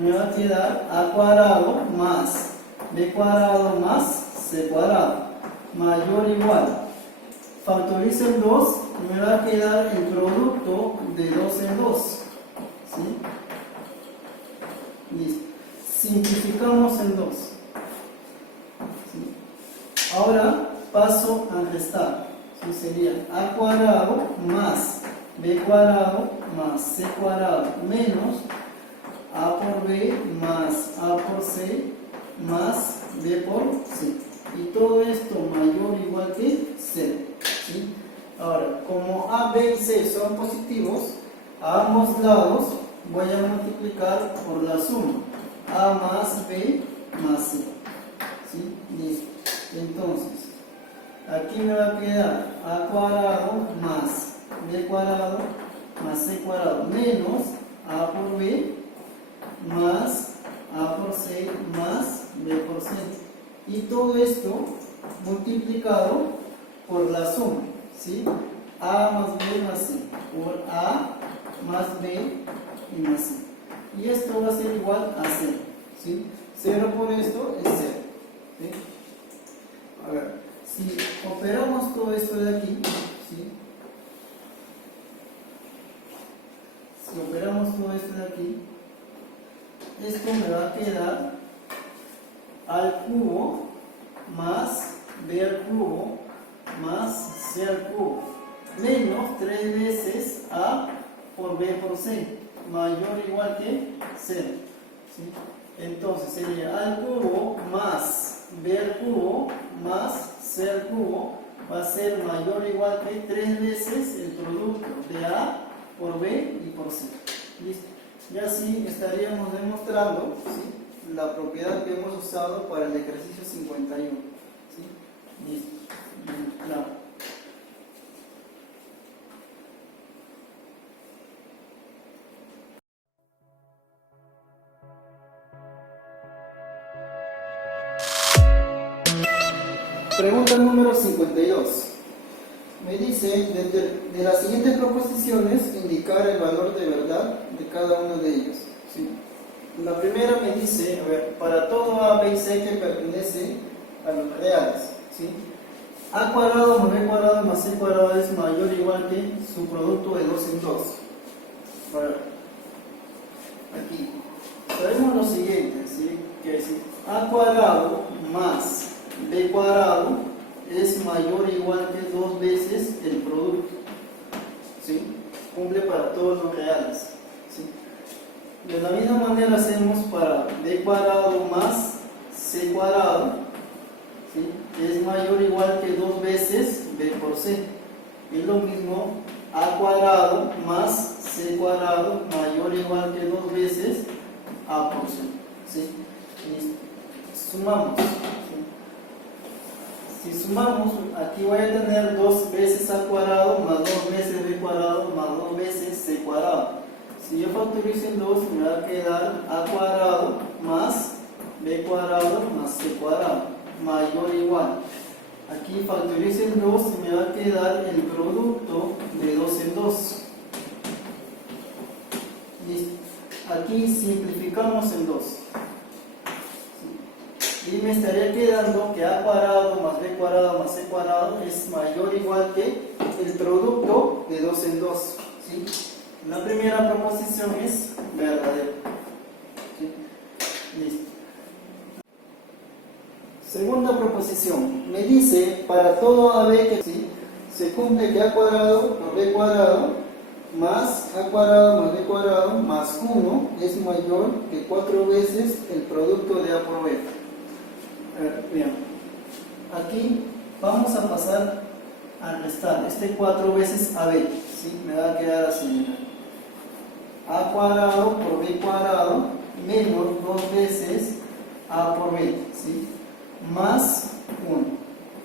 me va a quedar a cuadrado más b cuadrado más c cuadrado, mayor o igual. Factoricen 2, me va a quedar el producto de 2 en 2, ¿sí? Listo. Simplificamos en 2. ¿Sí? Ahora paso a restar. ¿Sí? Sería a cuadrado más b cuadrado más c cuadrado menos a por b más a por c más b por c. Y todo esto mayor o igual que 0. ¿Sí? Ahora, como a, b y c son positivos, a ambos lados voy a multiplicar por la suma. A más b más c. ¿Sí? Listo. Entonces, aquí me va a quedar a cuadrado más b cuadrado más c cuadrado menos a por b más a por c más b por c. Y todo esto multiplicado por la suma, ¿sí? A más b más c, por a más b y más c. Y esto va a ser igual a 0, ¿sí? 0 por esto es 0, ¿sí? A ver, si operamos todo esto de aquí, ¿sí?, si operamos todo esto de aquí, esto me va a quedar al cubo más b al cubo más c al cubo menos 3 veces a por b por c mayor o igual que 0, ¿sí? Entonces sería a al cubo más b al cubo más c al cubo va a ser mayor o igual que 3 veces el producto de a por b y por c. ¿Listo? Y así estaríamos demostrando, ¿sí?, la propiedad que hemos usado para el ejercicio 51. ¿Sí? Listo. Claro. Pregunta número 52. Me dice, de las siguientes proposiciones, indicar el valor de verdad de cada uno de ellos. ¿Sí? La primera me dice, a ver, para todo a, b y c que pertenece a los reales, ¿sí?, a cuadrado más b cuadrado más c cuadrado es mayor o igual que su producto de 2 en 2. A ver, aquí, sabemos lo siguiente, ¿sí?, que si a cuadrado más b cuadrado es mayor o igual que 2 veces el producto, ¿sí?, cumple para todos los reales, ¿sí? De la misma manera hacemos para b cuadrado más c cuadrado, ¿sí? Es mayor o igual que 2 veces b por c. Es lo mismo a cuadrado más c cuadrado mayor o igual que 2 veces a por c. ¿Sí? Y sumamos. ¿Sí? Si sumamos, aquí voy a tener 2 veces a cuadrado más 2 veces b cuadrado más 2 veces c cuadrado. Si yo factorizo en 2, me va a quedar a cuadrado más b cuadrado más c cuadrado mayor o igual. Aquí factorizo en 2 y me va a quedar el producto de 2 en 2. Listo. Aquí simplificamos en 2. Y me estaría quedando que a cuadrado más b cuadrado más c cuadrado es mayor o igual que el producto de 2 en 2. ¿Sí? La primera proposición es verdadera. ¿Sí? Listo. Segunda proposición. Me dice, para todo AB que ¿sí? se cumple que a cuadrado por b cuadrado más a cuadrado más b cuadrado más 1 es mayor que 4 veces el producto de a por b. Bien, aquí vamos a pasar a restar este 4 veces AB, ¿sí? Me va a quedar así, a cuadrado por b cuadrado menos 2 veces a por b, ¿sí? Más 1,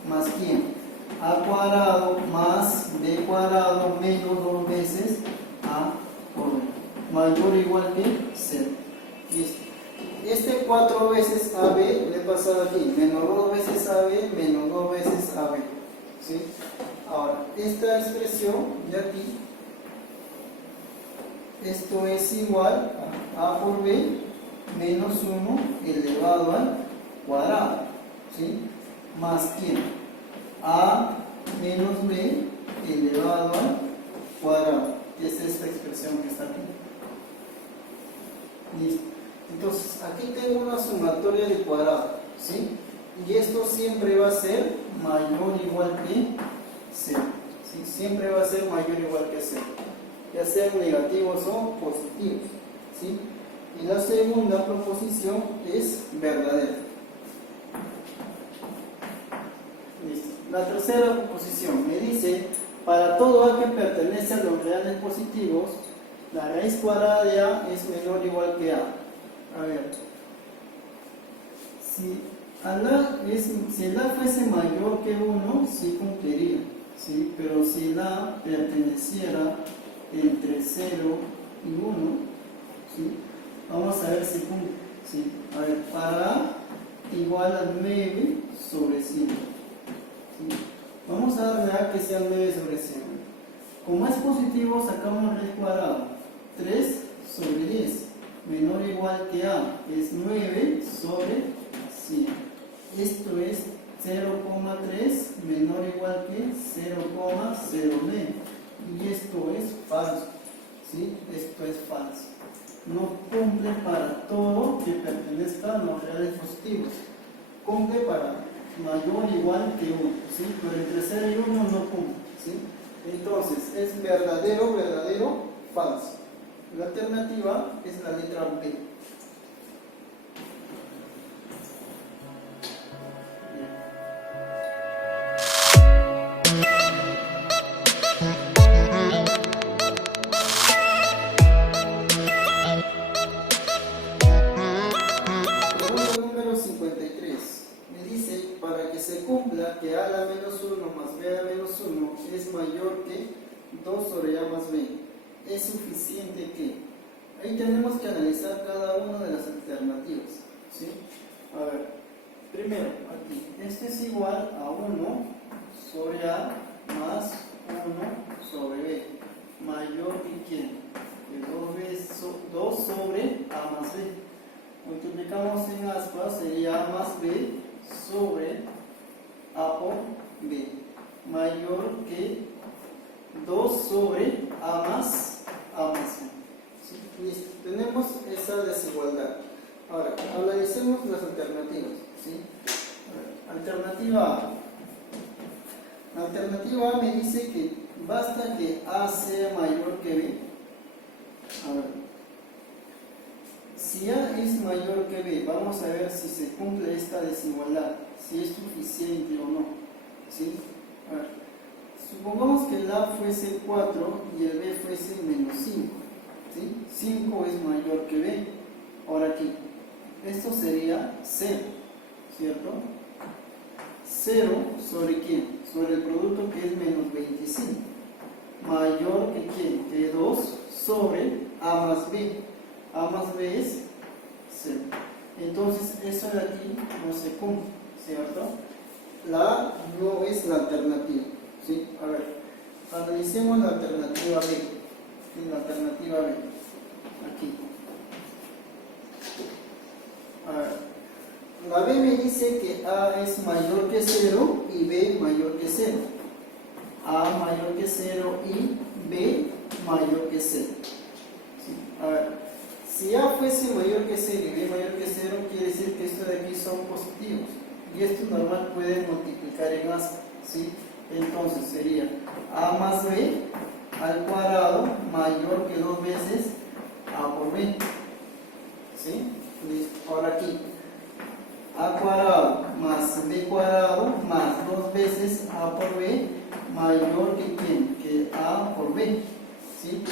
más quién, a cuadrado más b cuadrado menos 2 veces a por b, mayor o igual que 0. Listo. Este 4 veces AB le he pasado aquí, menos 2 veces AB, menos 2 veces AB. ¿Sí? Ahora, esta expresión de aquí, esto es igual a por B menos 1 elevado al cuadrado. ¿Sí? Más quién, A menos B elevado al cuadrado, que es esta expresión que está aquí. Listo. Entonces, aquí tengo una sumatoria de cuadrado, ¿sí? Y esto siempre va a ser mayor o igual que 0, ¿sí? Siempre va a ser mayor o igual que 0, ya sean negativos o positivos, ¿sí? Y la segunda proposición es verdadera. Listo. La tercera proposición me dice, para todo A que pertenece a los reales positivos, la raíz cuadrada de A es menor o igual que A. A ver, si el A fuese mayor que 1, sí cumpliría, ¿sí? Pero si el A perteneciera entre 0 y 1, ¿sí? Vamos a ver si cumple, ¿sí? A ver, para A igual a 9 sobre 100, ¿sí? Vamos a darle A que sea 9 sobre 100. Como es positivo, sacamos raíz cuadrada, 3 sobre 10. Menor o igual que A, es 9 sobre 100. Esto es 0,3 menor o igual que 0,09. Y esto es falso, ¿sí? Esto es falso. No cumple para todo que pertenezca a los reales positivos. Cumple para mayor o igual que 1, ¿sí? Pero entre 0 y 1 no cumple, ¿sí? Entonces, es verdadero, verdadero, falso. La alternativa es la letra B. Pregunta número 53. Me dice, para que se cumpla que A a la menos 1 más B a la menos 1 es mayor que 2 sobre A más B, es suficiente que... Ahí tenemos que analizar cada una de las alternativas, ¿sí? A ver, primero, aquí, este es igual a 1 sobre A más 1 sobre B, mayor que ¿quién? Que 2 sobre A más B. Multiplicamos en aspas, sería A más B sobre A por B, mayor que 2 sobre A más B. ¿Sí? Listo. Tenemos esa desigualdad. Ahora, analicemos las alternativas, ¿sí? Alternativa A. La alternativa A me dice que basta que A sea mayor que B. A ver. Si Si A es mayor que B, vamos a ver si se cumple esta desigualdad, si es suficiente o no. ¿Sí? A ver, supongamos que el A fuese 4 y el B fuese menos 5. ¿Sí? 5 es mayor que B. Ahora aquí, esto sería 0, ¿cierto? 0 sobre quién? Sobre el producto que es menos 25. Mayor que quién? Que 2 sobre A más B. A más B es 0. Entonces, eso de aquí no se cumple, ¿cierto? La A no es la alternativa. ¿Sí? A ver, analicemos la alternativa B. ¿Sí? La alternativa B. Aquí. A ver, la B me dice que A es mayor que 0 y B mayor que 0. A mayor que 0 y B mayor que 0. ¿Sí? A ver. Si A fuese mayor que 0 y B mayor que 0, quiere decir que estos de aquí son positivos. Y esto normal puede multiplicar en A. ¿Sí? Entonces sería A más B al cuadrado mayor que 2 veces A por B. ¿Sí? Listo. Ahora aquí. A cuadrado más B cuadrado más 2 veces A por B mayor que ¿quién? Que A por B. ¿Sí?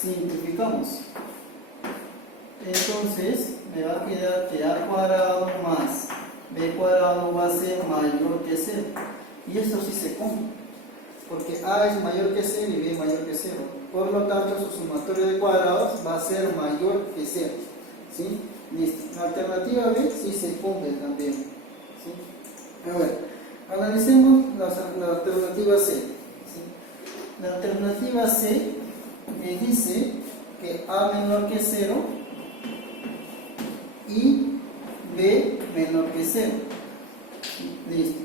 Simplificamos. Entonces me va a quedar que A cuadrado más B cuadrado va a ser mayor que 0. Y esto sí se cumple, porque A es mayor que 0 y B mayor que 0. Por lo tanto, su sumatorio de cuadrados va a ser mayor que 0. ¿Sí? Listo. La alternativa B sí se cumple también. ¿Sí? A ver, analicemos la alternativa C. ¿Sí? La alternativa C me dice que A menor que 0 y B menor que 0. Listo.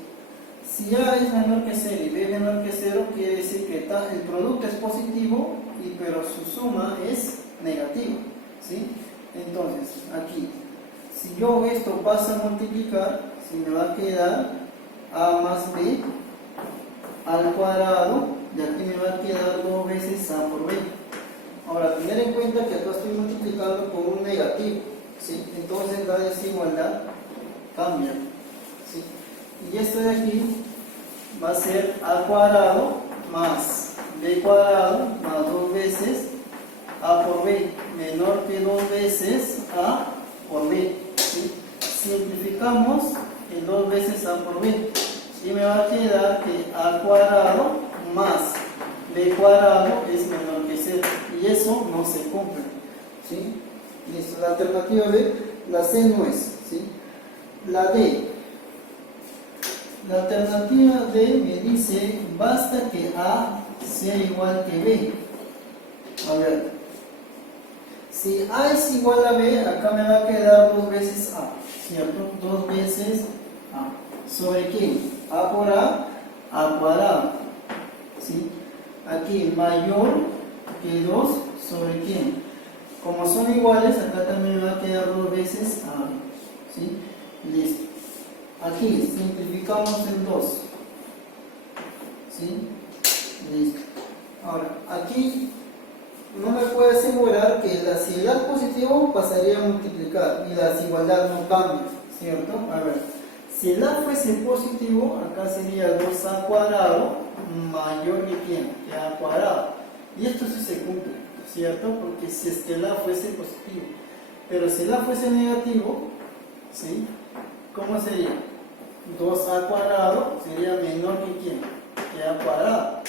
Si A es menor que 0 y B menor que 0, quiere decir que el producto es positivo, pero su suma es negativa. ¿Sí? Entonces, aquí, si yo esto paso a multiplicar, si me va a quedar A más B al cuadrado, y aquí me va a quedar 2 veces A por B. Ahora, tener en cuenta que acá estoy multiplicando con un negativo. ¿Sí? Entonces la desigualdad cambia. ¿Sí? Y esto de aquí va a ser A cuadrado más B cuadrado más 2 veces A por B menor que 2 veces A por B. ¿Sí? Simplificamos en 2 veces A por B y me va a quedar que A cuadrado más B cuadrado es menor que 0 y eso no se cumple. ¿Sí? Listo. La alternativa B, la C no es. ¿Sí? La D. La alternativa D me dice basta que A sea igual que B. A ver, si A es igual a B, acá me va a quedar 2 veces A, ¿cierto? 2 veces A. ¿Sobre quién? A por A cuadrado. ¿Sí? Aquí mayor que 2 sobre quién. Como son iguales, acá también me va a quedar 2 veces A. ¿Sí? Listo. Aquí simplificamos en 2. ¿Sí? Listo. Ahora, aquí no me puede asegurar que si el A es positivo pasaría a multiplicar y la desigualdad no cambia, ¿cierto? A ver, si el A fuese positivo, acá sería 2A cuadrado mayor que ¿quién? Que A cuadrado. Y esto sí se cumple, ¿cierto? Porque si es que el A fuese positivo. Pero si el A fuese negativo, ¿sí? ¿Cómo sería? 2A cuadrado sería menor que ¿quién? Que A cuadrado.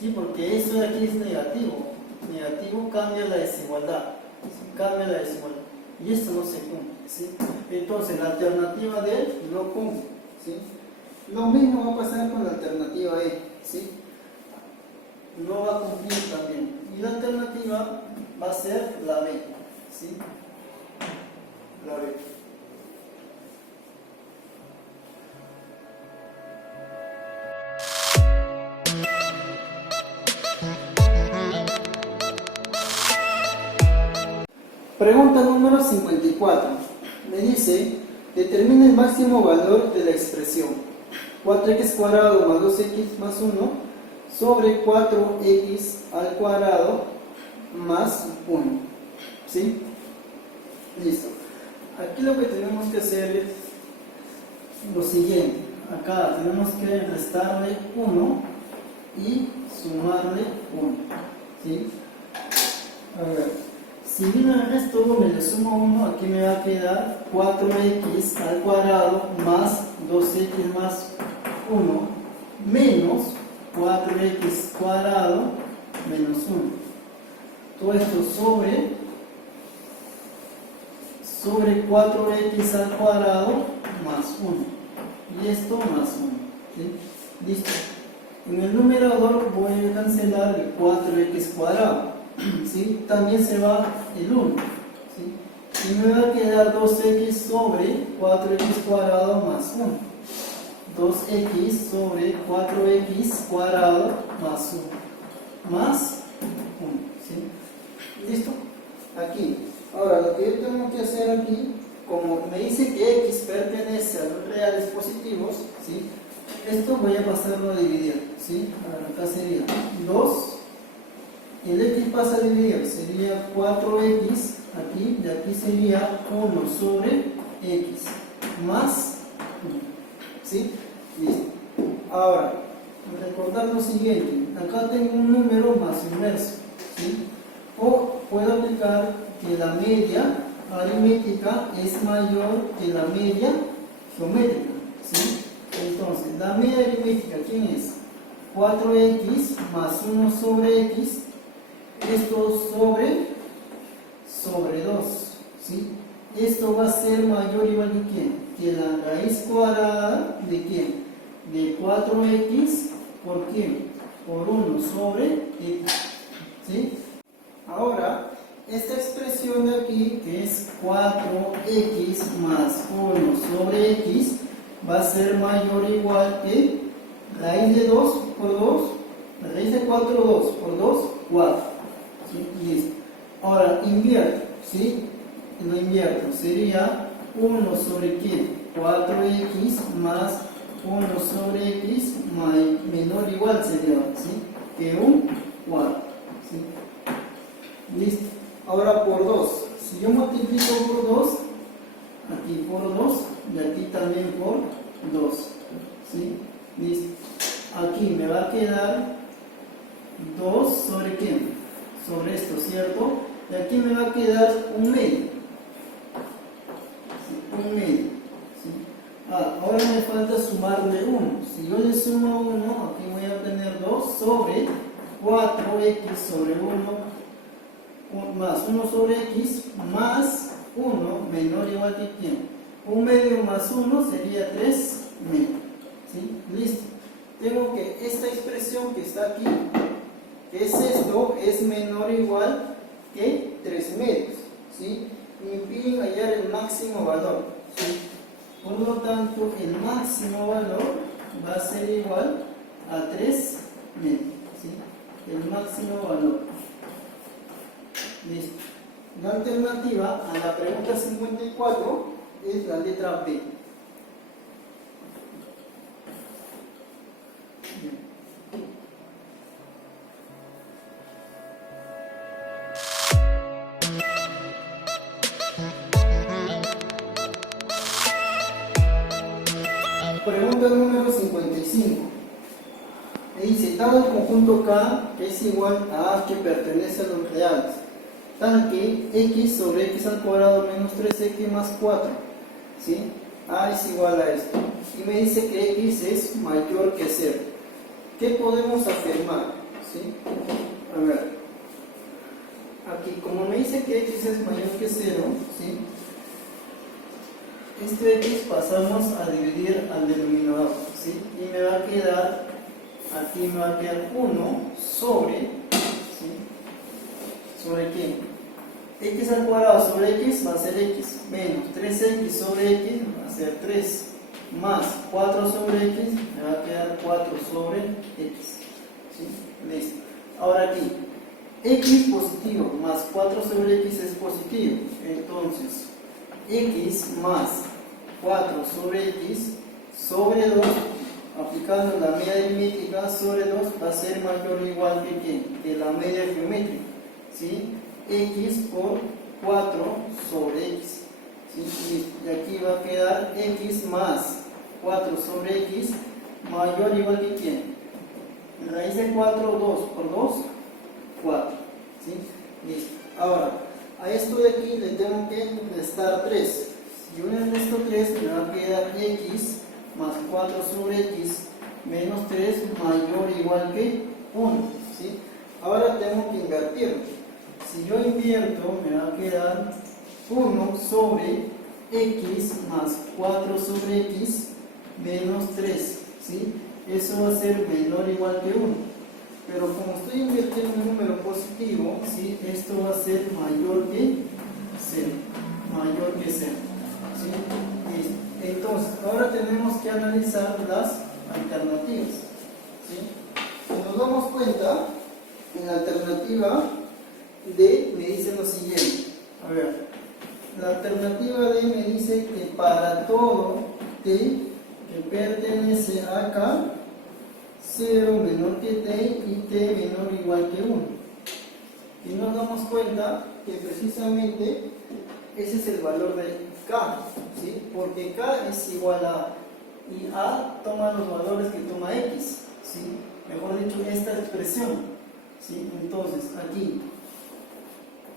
¿Sí? Porque esto de aquí es negativo. Negativo cambia la desigualdad. ¿Sí? Cambia la desigualdad. Y esto no se cumple. ¿Sí? Entonces la alternativa de él no cumple. ¿Sí? Lo mismo va a pasar con la alternativa E. ¿Sí? No va a cumplir también. Y la alternativa va a ser la B. ¿Sí? La B. Pregunta número 54. Me dice, determina el máximo valor de la expresión 4x cuadrado más 2x más 1 sobre 4x al cuadrado más 1. ¿Sí? Listo. aquí lo que tenemos que hacer es lo siguiente. Acá tenemos que restarle 1 y sumarle 1. ¿Sí? A ver, si vino el resto 1 y le sumo 1, aquí me va a quedar 4x al cuadrado más 2x más 1 menos 4x cuadrado menos 1. Todo esto sobre 4x al cuadrado más 1. Y esto más 1. ¿Sí? Listo. En el numerador voy a cancelar el 4x cuadrado. ¿Sí? También se va el 1. ¿Sí? Y me va a quedar 2x sobre 4x cuadrado más 1. 2x sobre 4x cuadrado más 1. Más 1. ¿Sí? ¿Listo? Aquí. Ahora, lo que yo tengo que hacer aquí, como me dice que x pertenece a los reales positivos, ¿sí? Esto voy a pasarlo a dividir, ¿sí? Ahora, acá sería 2, y el x pasa a dividir, sería 4x aquí, y aquí sería 1 sobre x, más 1, ¿sí? Listo. Ahora, recordar lo siguiente, acá tengo un número más inverso, ¿sí? O puedo aplicar que la media aritmética es mayor que la media geométrica, ¿sí? Entonces, la media aritmética, ¿quién es? 4x más 1 sobre x, esto sobre 2, ¿sí? Esto va a ser mayor o igual que ¿quién? Que la raíz cuadrada de ¿quién? De 4x por ¿quién? Por 1 sobre x, ¿sí? Ahora, esta expresión de aquí, que es 4x más 1 sobre x, va a ser mayor o igual que raíz de 2 por 2, raíz de 4, 2 por 2, 4. ¿Sí? Listo. Ahora, invierto, ¿sí? Lo invierto, sería 1 sobre ¿qué? 4x más 1 sobre x menor o igual sería, ¿sí? Que un 4. ¿Sí? Listo. Ahora por 2. Si yo multiplico por 2, aquí por 2 y aquí también por 2. ¿Sí? Listo. Aquí me va a quedar 2 sobre ¿quién? Sobre esto, ¿cierto? Y aquí me va a quedar un medio. ¿Sí? Un medio. ¿Sí? Ahora me falta sumarle 1. Si yo le sumo 1, aquí voy a obtener 2 sobre 4x sobre 1 más 1 sobre x más 1 menor o igual que ¿quién? Un medio más 1 sería 3 medios. ¿Sí? Listo. Tengo que esta expresión que está aquí, que es esto, es menor o igual que 3 medios. ¿Sí? Me impiden hallar el máximo valor. ¿Sí? Por lo tanto, el máximo valor va a ser igual a 3 medios. ¿Sí? El máximo valor. Listo. La alternativa a la pregunta 54 es la letra B. Bien. Pregunta número 55. Me dice, dado el conjunto K que es igual a A que pertenece a los reales, tal que x sobre x al cuadrado menos 3x más 4, ¿sí? A es igual a esto. Y me dice que x es mayor que 0. ¿Qué podemos afirmar? ¿Sí? A ver. Aquí, como me dice que x es mayor que 0, ¿sí? Este x pasamos a dividir al denominador, ¿sí? Y me va a quedar, aquí me va a quedar 1 sobre, ¿sí? ¿Sobre qué? X al cuadrado sobre x va a ser x, menos 3x sobre x va a ser 3, más 4 sobre x me va a quedar 4 sobre x. ¿Sí? Listo. Ahora aquí, x positivo más 4 sobre x es positivo, entonces x más 4 sobre x sobre 2, aplicando la media aritmética sobre 2, va a ser mayor o igual que ¿quién? Que la media geométrica, ¿sí? X por 4 sobre x, ¿sí? Y aquí va a quedar x más 4 sobre x mayor o igual que ¿quién? Raíz de 4, 2 por 2, 4. ¿Sí? Listo. Ahora, a esto de aquí le tengo que restar 3. Si yo le resto 3, me va a quedar x más 4 sobre x menos 3 mayor o igual que 1. ¿Sí? Ahora tengo que invertirlo. Si yo invierto, me va a quedar 1 sobre x más 4 sobre x menos 3. ¿Sí? Eso va a ser menor o igual que 1. Pero como estoy invirtiendo un número positivo, ¿sí? Esto va a ser mayor que 0. Mayor que 0. ¿Sí? Listo. Entonces, ahora tenemos que analizar las alternativas. ¿Sí? Si nos damos cuenta, en la alternativa D me dice lo siguiente. A ver, la alternativa D me dice que para todo T que pertenece a K, 0 menor que T y T menor o igual que 1. Y nos damos cuenta que precisamente ese es el valor de K, ¿sí? Porque K es igual a y A toma los valores que toma X, ¿sí? Mejor dicho, esta expresión, ¿sí? Entonces, aquí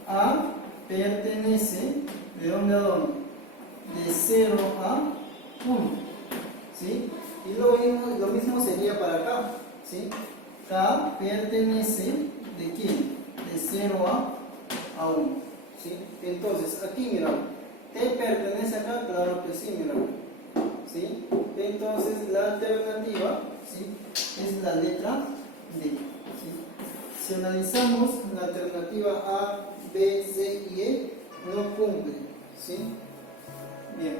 A pertenece, ¿de dónde a dónde? De 0 a 1, ¿sí? Y lo mismo sería para acá, ¿sí? K pertenece, ¿de quién? De 0 a 1, ¿sí? Entonces, aquí, mira, T pertenece acá, claro que sí, mira, ¿sí? Entonces, la alternativa, ¿sí? Es la letra D, ¿sí? Si analizamos la alternativa A, B, C y E, no cumple, ¿sí? Bien.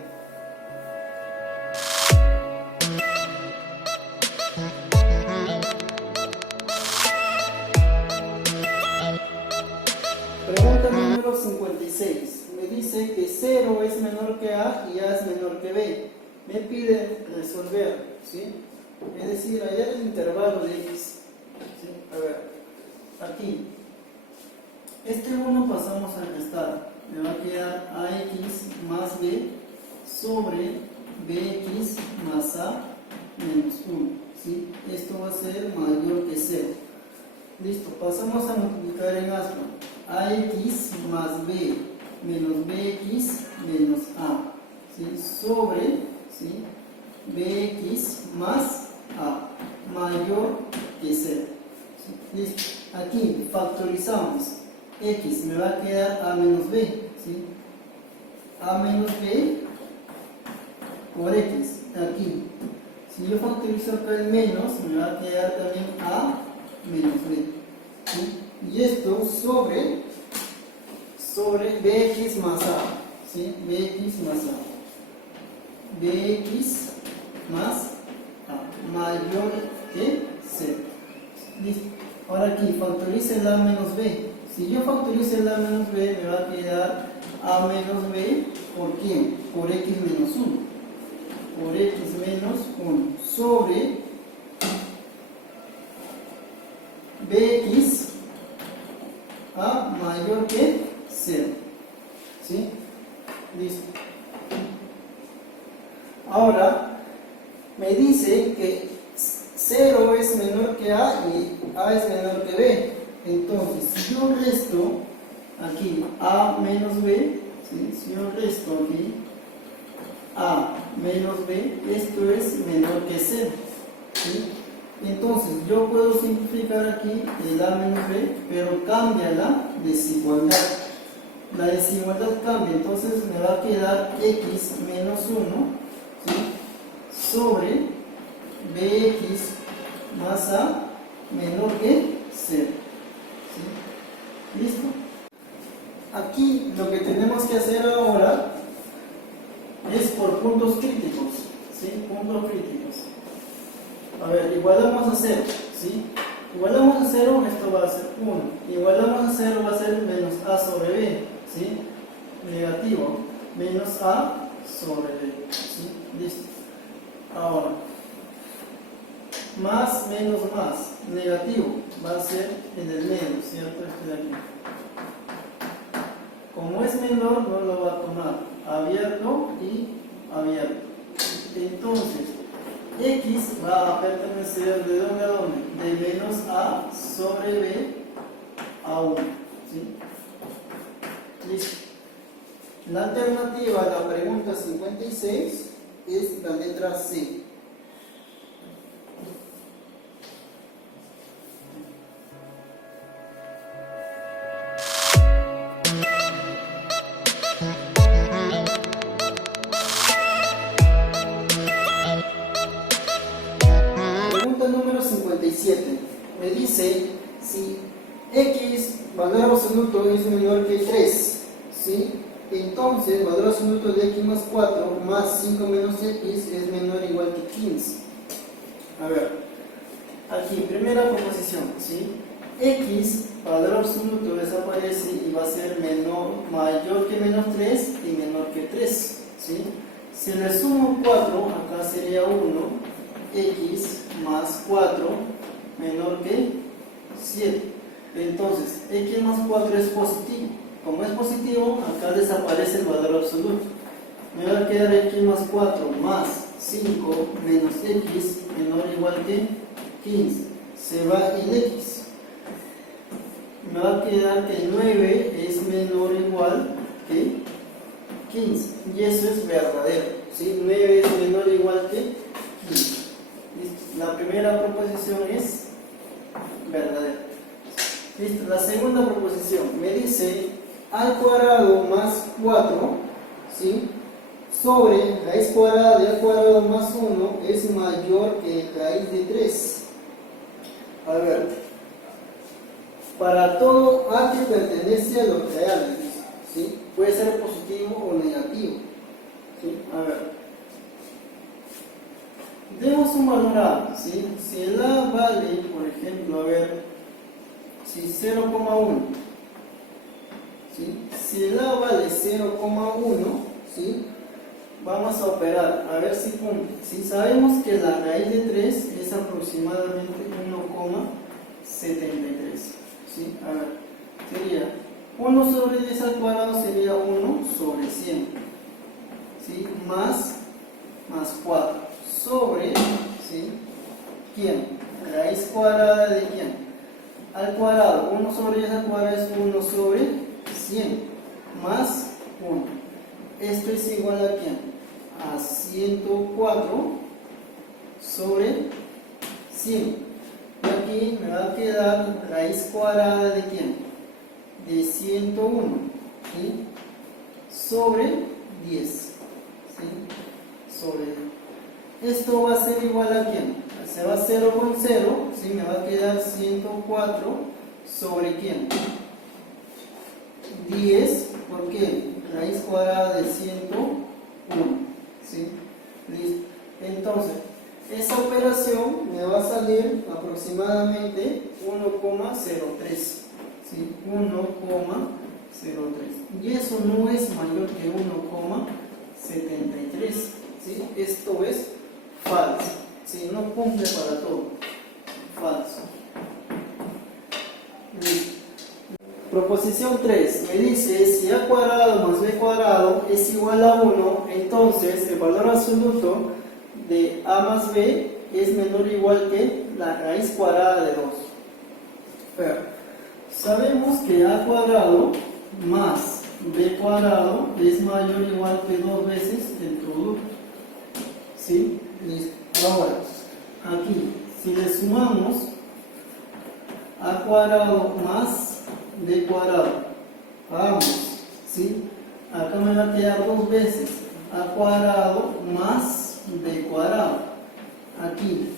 Pregunta número 56. Me dice que 0 es menor que A y A es menor que B. Me pide resolver, ¿sí? Es decir, hallar el intervalo de X. ¿Sí? A ver, aquí. Este 1 pasamos a restar. Me va a quedar AX más B sobre BX más A menos 1. ¿Sí? Esto va a ser mayor que 0. Listo, pasamos a multiplicar en aspa. AX más B menos BX menos A, ¿sí? Sobre, ¿sí? BX más A mayor que 0. ¿Sí? Listo, aquí factorizamos. X me va a quedar A menos B, ¿sí? A menos B por X, aquí. Si yo factorizo acá el menos, me va a quedar también A menos B, ¿sí? Y esto sobre Bx más A, ¿sí? Bx más A. Bx más A mayor que 0. Listo. Ahora aquí factorice el A menos B. Si yo factorizo el A menos B, me va a quedar A menos B, ¿por quién? Por X menos 1. Por X menos 1 sobre Bx A mayor que 0. ¿Sí? Listo. Ahora me dice que 0 es menor que A y A es menor que B. Entonces, si yo resto aquí A menos B, ¿sí? Si yo resto aquí A menos B, esto es menor que 0. ¿Sí? Entonces, yo puedo simplificar aquí el A menos B, pero cambia la desigualdad. La desigualdad cambia, entonces me va a quedar X menos 1, ¿sí? Sobre Bx más A menor que 0. ¿Sí? ¿Listo? Aquí lo que tenemos que hacer ahora es por puntos críticos, ¿sí? Puntos críticos. A ver, igualamos a 0, ¿sí? Igualamos a 0, esto va a ser 1. Igualamos a 0 va a ser menos A sobre B, ¿sí? Negativo, menos A sobre B, ¿sí? Listo. Ahora, más menos más, negativo, va a ser en el medio, ¿cierto? Este de aquí. Como es menor, no lo va a tomar. abierto y abierto. Entonces, X va a pertenecer de dónde a dónde? De menos A sobre B a 1. ¿Sí? Listo. La alternativa a la pregunta 56 es la letra C. Pregunta número 57. Me dice si X, valor absoluto, es menor que 3. ¿Sí? Entonces, valor absoluto de X más 4 más 5 menos X es menor o igual que 15. A ver, aquí, primera proposición, ¿sí? X, valor absoluto, desaparece y va a ser mayor que menos 3 y menor que 3, ¿sí? Si le sumo 4, acá sería 1, X más 4 menor que 7. Entonces, X más 4 es positivo. Como es positivo, acá desaparece el valor absoluto. Me va a quedar X más 4 más 5 menos X menor o igual que 15. Se va el X. Me va a quedar que 9 es menor o igual que 15. Y eso es verdadero. ¿Sí? 9 es menor o igual que 15. ¿Listo? La primera proposición es verdadera. ¿Listo? La segunda proposición me dice al cuadrado más 4, ¿sí? Sobre raíz cuadrada de al cuadrado más 1 es mayor que raíz de 3. A ver, para todo A que pertenece a los reales, ¿sí? Puede ser positivo o negativo, ¿sí? A ver, demos un valor A, ¿sí? Si el A vale, por ejemplo, a ver, si 0,1, ¿sí? Si el A vale 0,1, ¿sí? Vamos a operar, a ver si cumple. Si sabemos que la raíz de 3 es aproximadamente 1,73, ¿sí? A ver, sería 1 sobre 10 al cuadrado sería 1 sobre 100, ¿sí? Más 4 sobre, ¿sí? ¿Quién? Raíz cuadrada de ¿quién? Al cuadrado, 1 sobre 10 al cuadrado es 1 sobre 100 más 1. Esto es igual a ¿quién? A 104 sobre 100. Y aquí me va a quedar raíz cuadrada de ¿quién? De 101, ¿sí? Sobre 10, ¿sí? Sobre 10. Esto va a ser igual a ¿quién? Se va 0 con 0, ¿sí? Me va a quedar 104 sobre ¿quién? 10, ¿por qué? Raíz cuadrada de 101, ¿sí? Listo. Entonces, esa operación me va a salir aproximadamente 1,03, ¿sí? 1,03. Y eso no es mayor que 1,73, ¿sí? Esto es falso, ¿sí? No cumple para todo. Falso. Listo. Proposición 3 me dice si A cuadrado más B cuadrado es igual a 1, entonces el valor absoluto de A más B es menor o igual que la raíz cuadrada de 2. Pero sabemos que A cuadrado más B cuadrado es mayor o igual que 2 veces el producto. ¿Sí? Listo. Ahora, aquí, si le sumamos A cuadrado más B cuadrado, vamos, ¿sí? Acá me va a quedar 2 veces A cuadrado más B cuadrado. Aquí,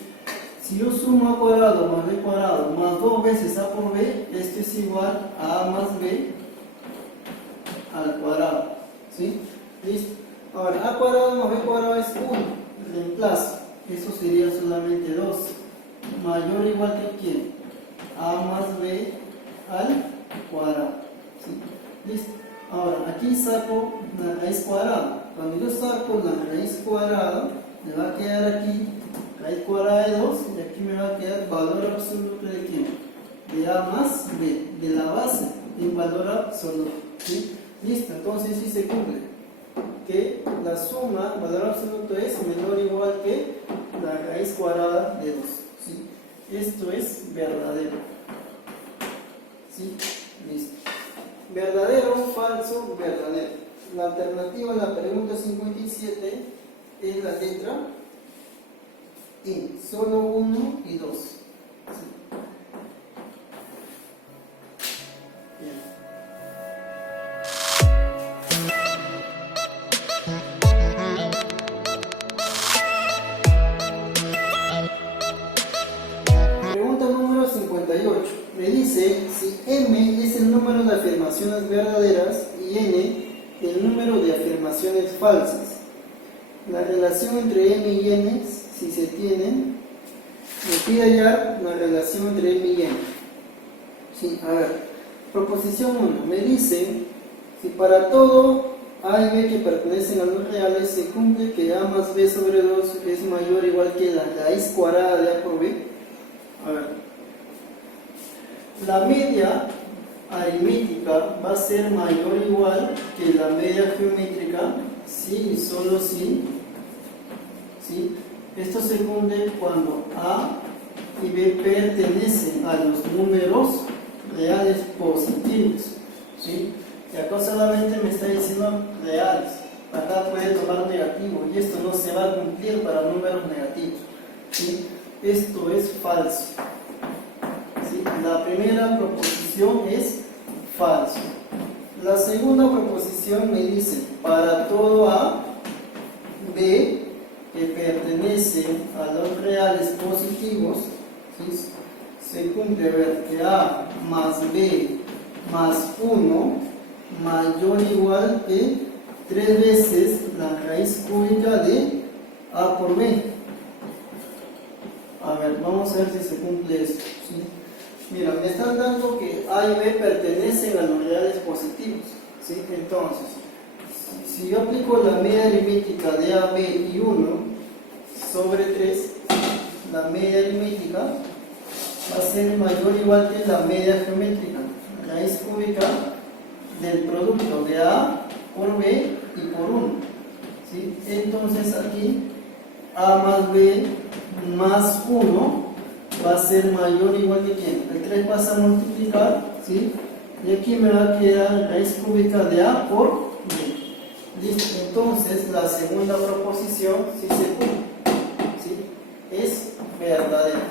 si yo sumo A cuadrado más B cuadrado más 2 veces A por B, esto es igual a A más B al cuadrado, ¿sí? ¿Listo? Ahora, A cuadrado más B cuadrado es 1, reemplazo, eso sería solamente 2, mayor o igual que ¿quién? A más B al cuadrado, ¿sí? Listo. Ahora, aquí saco la raíz cuadrada. Cuando yo saco la raíz cuadrada, me va a quedar aquí raíz cuadrada de 2 y aquí me va a quedar valor absoluto de ¿quién? De A más B, de la base en valor absoluto, ¿sí? Listo, entonces sí se cumple. que la suma, valor absoluto, es menor o igual que la raíz cuadrada de 2. ¿Sí? Esto es verdadero. ¿Sí? Listo. Verdadero, falso, verdadero. La alternativa a la pregunta 57 es la letra E, solo 1 y 2. ¿Sí? Pregunta número 58. Me dice si M es el número de afirmaciones verdaderas y N el número de afirmaciones falsas. La relación entre M y N, si se tienen, me pide hallar la relación entre M y N. Sí, a ver, proposición 1. Me dice si para todo A y B que pertenecen a los reales se cumple que A más B sobre 2 es mayor o igual que la raíz cuadrada de A por B. A ver, la media aritmética va a ser mayor o igual que la media geométrica, sí y solo sí. ¿Sí? Esto se cumple cuando A y B pertenecen a los números reales positivos. ¿Sí? Y acá solamente me está diciendo reales. Acá puede tomar negativo y esto no se va a cumplir para números negativos. ¿Sí? Esto es falso. ¿Sí? La primera proposición es falso. La segunda proposición me dice para todo A, B que pertenece a los reales positivos, ¿sí? Se cumple a ver que A más B más 1 mayor o igual que 3 veces la raíz cúbica de A por B. A ver, vamos a ver si se cumple esto. ¿Sí? Mira, me están dando que A y B pertenecen a los reales positivos. ¿Sí? Entonces, si yo aplico la media aritmética de A, B y 1 sobre 3, la media aritmética va a ser mayor o igual que la media geométrica, raíz cúbica del producto de A por B y por 1. ¿Sí? Entonces aquí A más B más 1 va a ser mayor o igual que ¿quién? El 3 pasa a multiplicar, ¿sí? Y aquí me va a quedar raíz cúbica de A por B. Listo. Entonces la segunda proposición sí se cumple. ¿Sí? Es verdadera.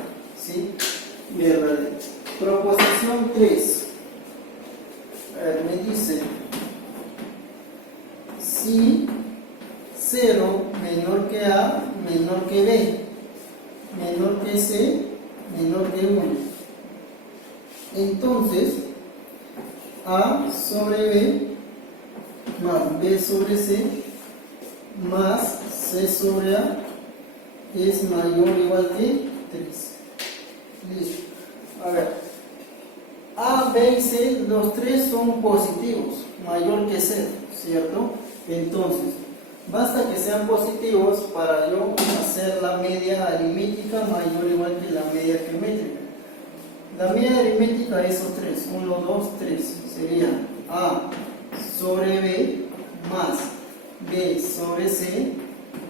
¿Sí? Verdadera. Proposición 3. A ver, me dice si 0 menor que A, menor que B, menor que C, menor que 1. Entonces, A sobre B más B sobre C más C sobre A es mayor o igual que 3. Listo. A ver, A, B y C, los tres son positivos, mayor que 0, ¿cierto? Entonces, basta que sean positivos para yo hacer la media aritmética mayor o igual que la media geométrica. La media aritmética de esos tres, 1, 2, 3, sería A sobre B más B sobre C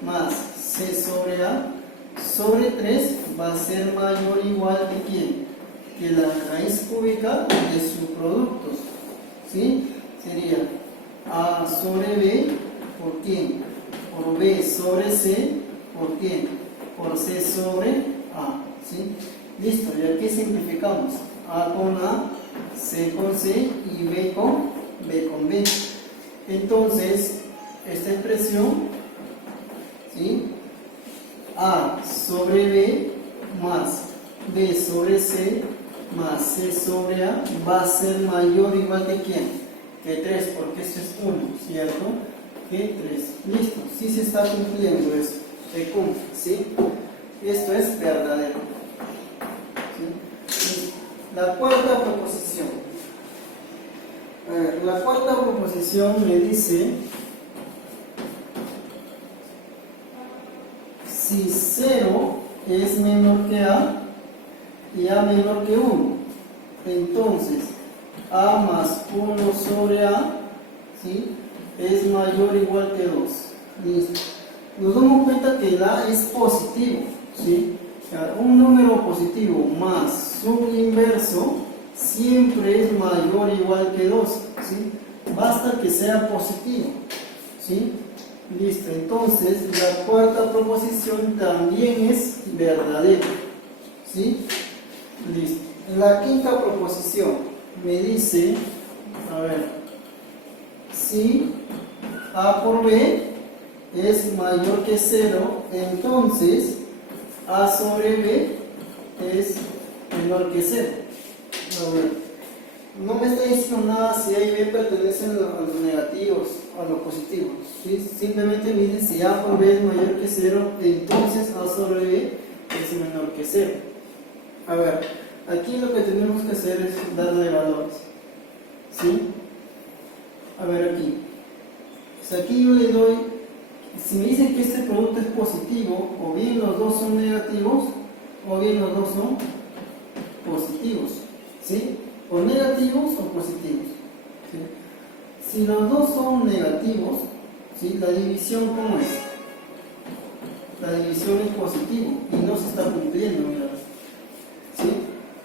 más C sobre A sobre 3 va a ser mayor o igual que ¿quién? Que la raíz cúbica de sus productos. ¿Sí? Sería A sobre B por quién? Por B sobre C por quién? Por C sobre A. ¿Sí? Listo, y aquí simplificamos. A con A, C con C y B con B. Entonces, esta expresión, ¿sí? A sobre B más B sobre C más C sobre A va a ser mayor o igual que ¿quién? Que 3, porque esto es 1, ¿cierto? Que 3. Listo, sí se está cumpliendo eso, se cumple, ¿sí? Esto es verdadero. ¿Sí? La cuarta proposición. A ver, la cuarta proposición me dice si 0 es menor que A y A menor que 1, entonces A más 1 sobre A, ¿sí? es mayor o igual que 2. Listo. Nos damos cuenta que el A es positivo, ¿sí? Un número positivo más su inverso siempre es mayor o igual que 2, ¿sí? Basta que sea positivo, ¿sí? Listo, entonces la cuarta proposición también es verdadera, ¿sí? Listo. La quinta proposición me dice, a ver, si A por B es mayor que 0, entonces A sobre B es menor que 0. A ver, no me está diciendo nada si A y B pertenecen a los negativos o a los positivos, ¿sí? Simplemente me dice si A por B es mayor que 0, entonces A sobre B es menor que 0. A ver, aquí lo que tenemos que hacer es darle valores, ¿sí? A ver aquí. Pues aquí yo le doy, si me dicen que este producto es positivo, o bien los dos son negativos, o bien los dos son positivos, ¿sí? O negativos o positivos, ¿sí? Si los dos son negativos, ¿sí? La división, ¿cómo es? La división es positivo y no se está cumpliendo, mira, ¿sí?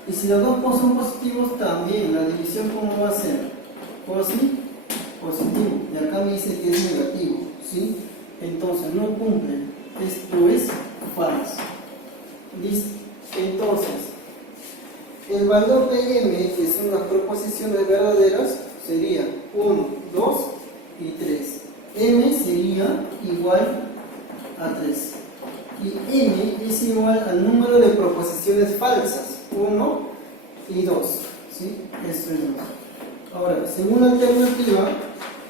Y si los dos son positivos también, la división, ¿cómo va a ser? Positivo. Y acá me dice que es negativo, ¿sí? Entonces no cumple. Esto es falso. Listo. Entonces, el valor de m, que son las proposiciones verdaderas, sería 1, 2 y 3. M sería igual a 3. Y m es igual al número de proposiciones falsas, 1 y 2. ¿Sí? Esto es 2. Ahora, segunda alternativa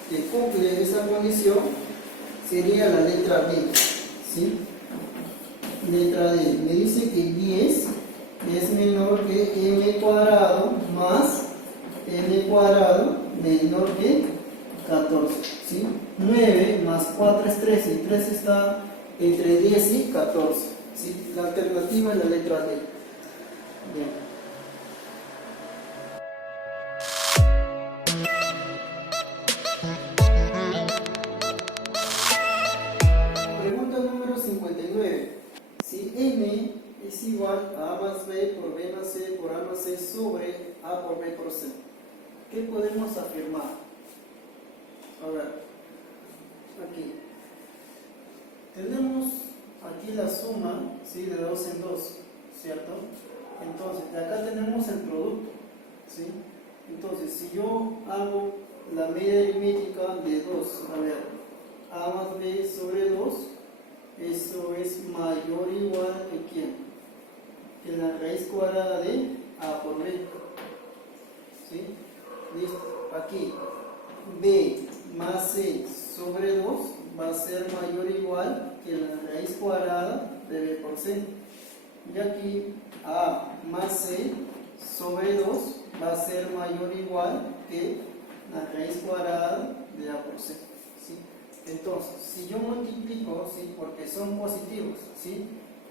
que cumple esa condición sería la letra B, ¿sí? Letra D, me dice que 10 es menor que m cuadrado más n cuadrado menor que 14, ¿sí? 9 más 4 es 13 y 3 está entre 10 y 14, ¿sí? La alternativa es la letra D. Bien. Pregunta número 59. Si m es igual a más b por b más c por a más c sobre a por b por c, ¿qué podemos afirmar? A ver, aquí. Tenemos aquí la suma, ¿sí? De 2 en 2, ¿cierto? Entonces, de acá tenemos el producto, ¿sí? Entonces, si yo hago la media aritmética de 2, a ver, a más b sobre 2, eso es mayor o igual que ¿quién? Que la raíz cuadrada de a por b, ¿sí? Listo, aquí b más c sobre 2 va a ser mayor o igual que la raíz cuadrada de b por c. Y aquí a más c sobre 2 va a ser mayor o igual que la raíz cuadrada de a por c, ¿sí? Entonces, si yo multiplico, ¿sí? Porque son positivos, ¿sí?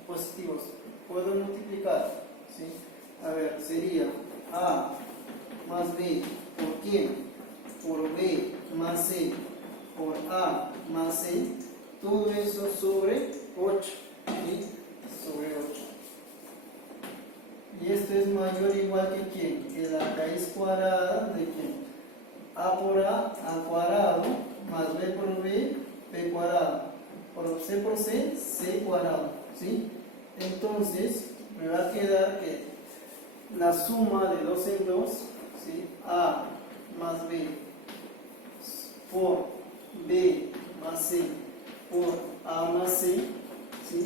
Positivos, puedo multiplicar, ¿sí? A ver, sería a más b por quién, por b más c por a más c, todo eso sobre 8, ¿sí? Sobre 8. Y esto es mayor o igual que ¿quién? Que la raíz cuadrada de ¿quién? A por a cuadrado, más b por b, b cuadrado, por c, c cuadrado, ¿sí? Entonces, me va a quedar que la suma de 2 en 2, ¿sí? A más b por b más c por a más c, ¿sí?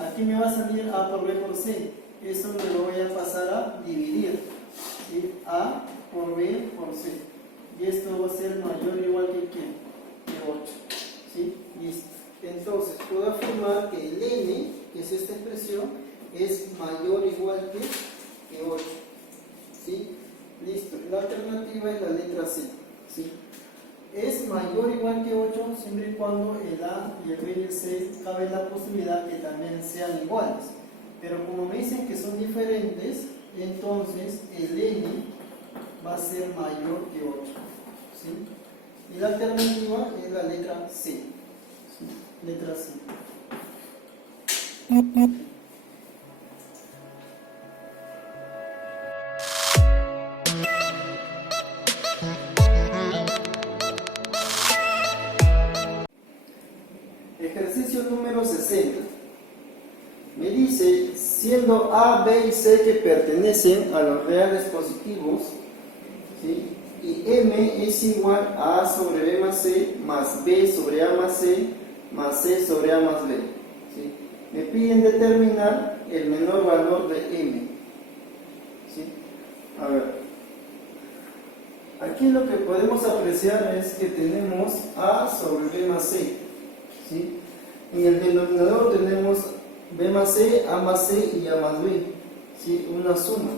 Aquí me va a salir a por b por c, eso me lo voy a pasar a dividir, ¿sí? A por b por c, y esto va a ser mayor o igual que ¿quién? Que 8, ¿sí? Listo. Entonces, puedo afirmar que el n, que es esta expresión, es mayor o igual que 8, ¿sí? Listo. La alternativa es la letra C, ¿sí? Es mayor o igual que 8 siempre y cuando el A y el B y el C cabe la posibilidad que también sean iguales. Pero como me dicen que son diferentes, entonces el n va a ser mayor que 8, ¿sí? Y la alternativa es la letra C. ¿Sí? Letra C. Ejercicio número 60. Me dice, siendo A, B y C que pertenecen a los reales positivos, ¿sí? Y M es igual a sobre B más C más B sobre A más C más C sobre A más B. ¿Sí? Me piden determinar el menor valor de M. ¿Sí? A ver, aquí lo que podemos apreciar es que tenemos A sobre B más C. ¿Sí? En el denominador tenemos B más C, A más C y A más B. ¿Sí? Una suma.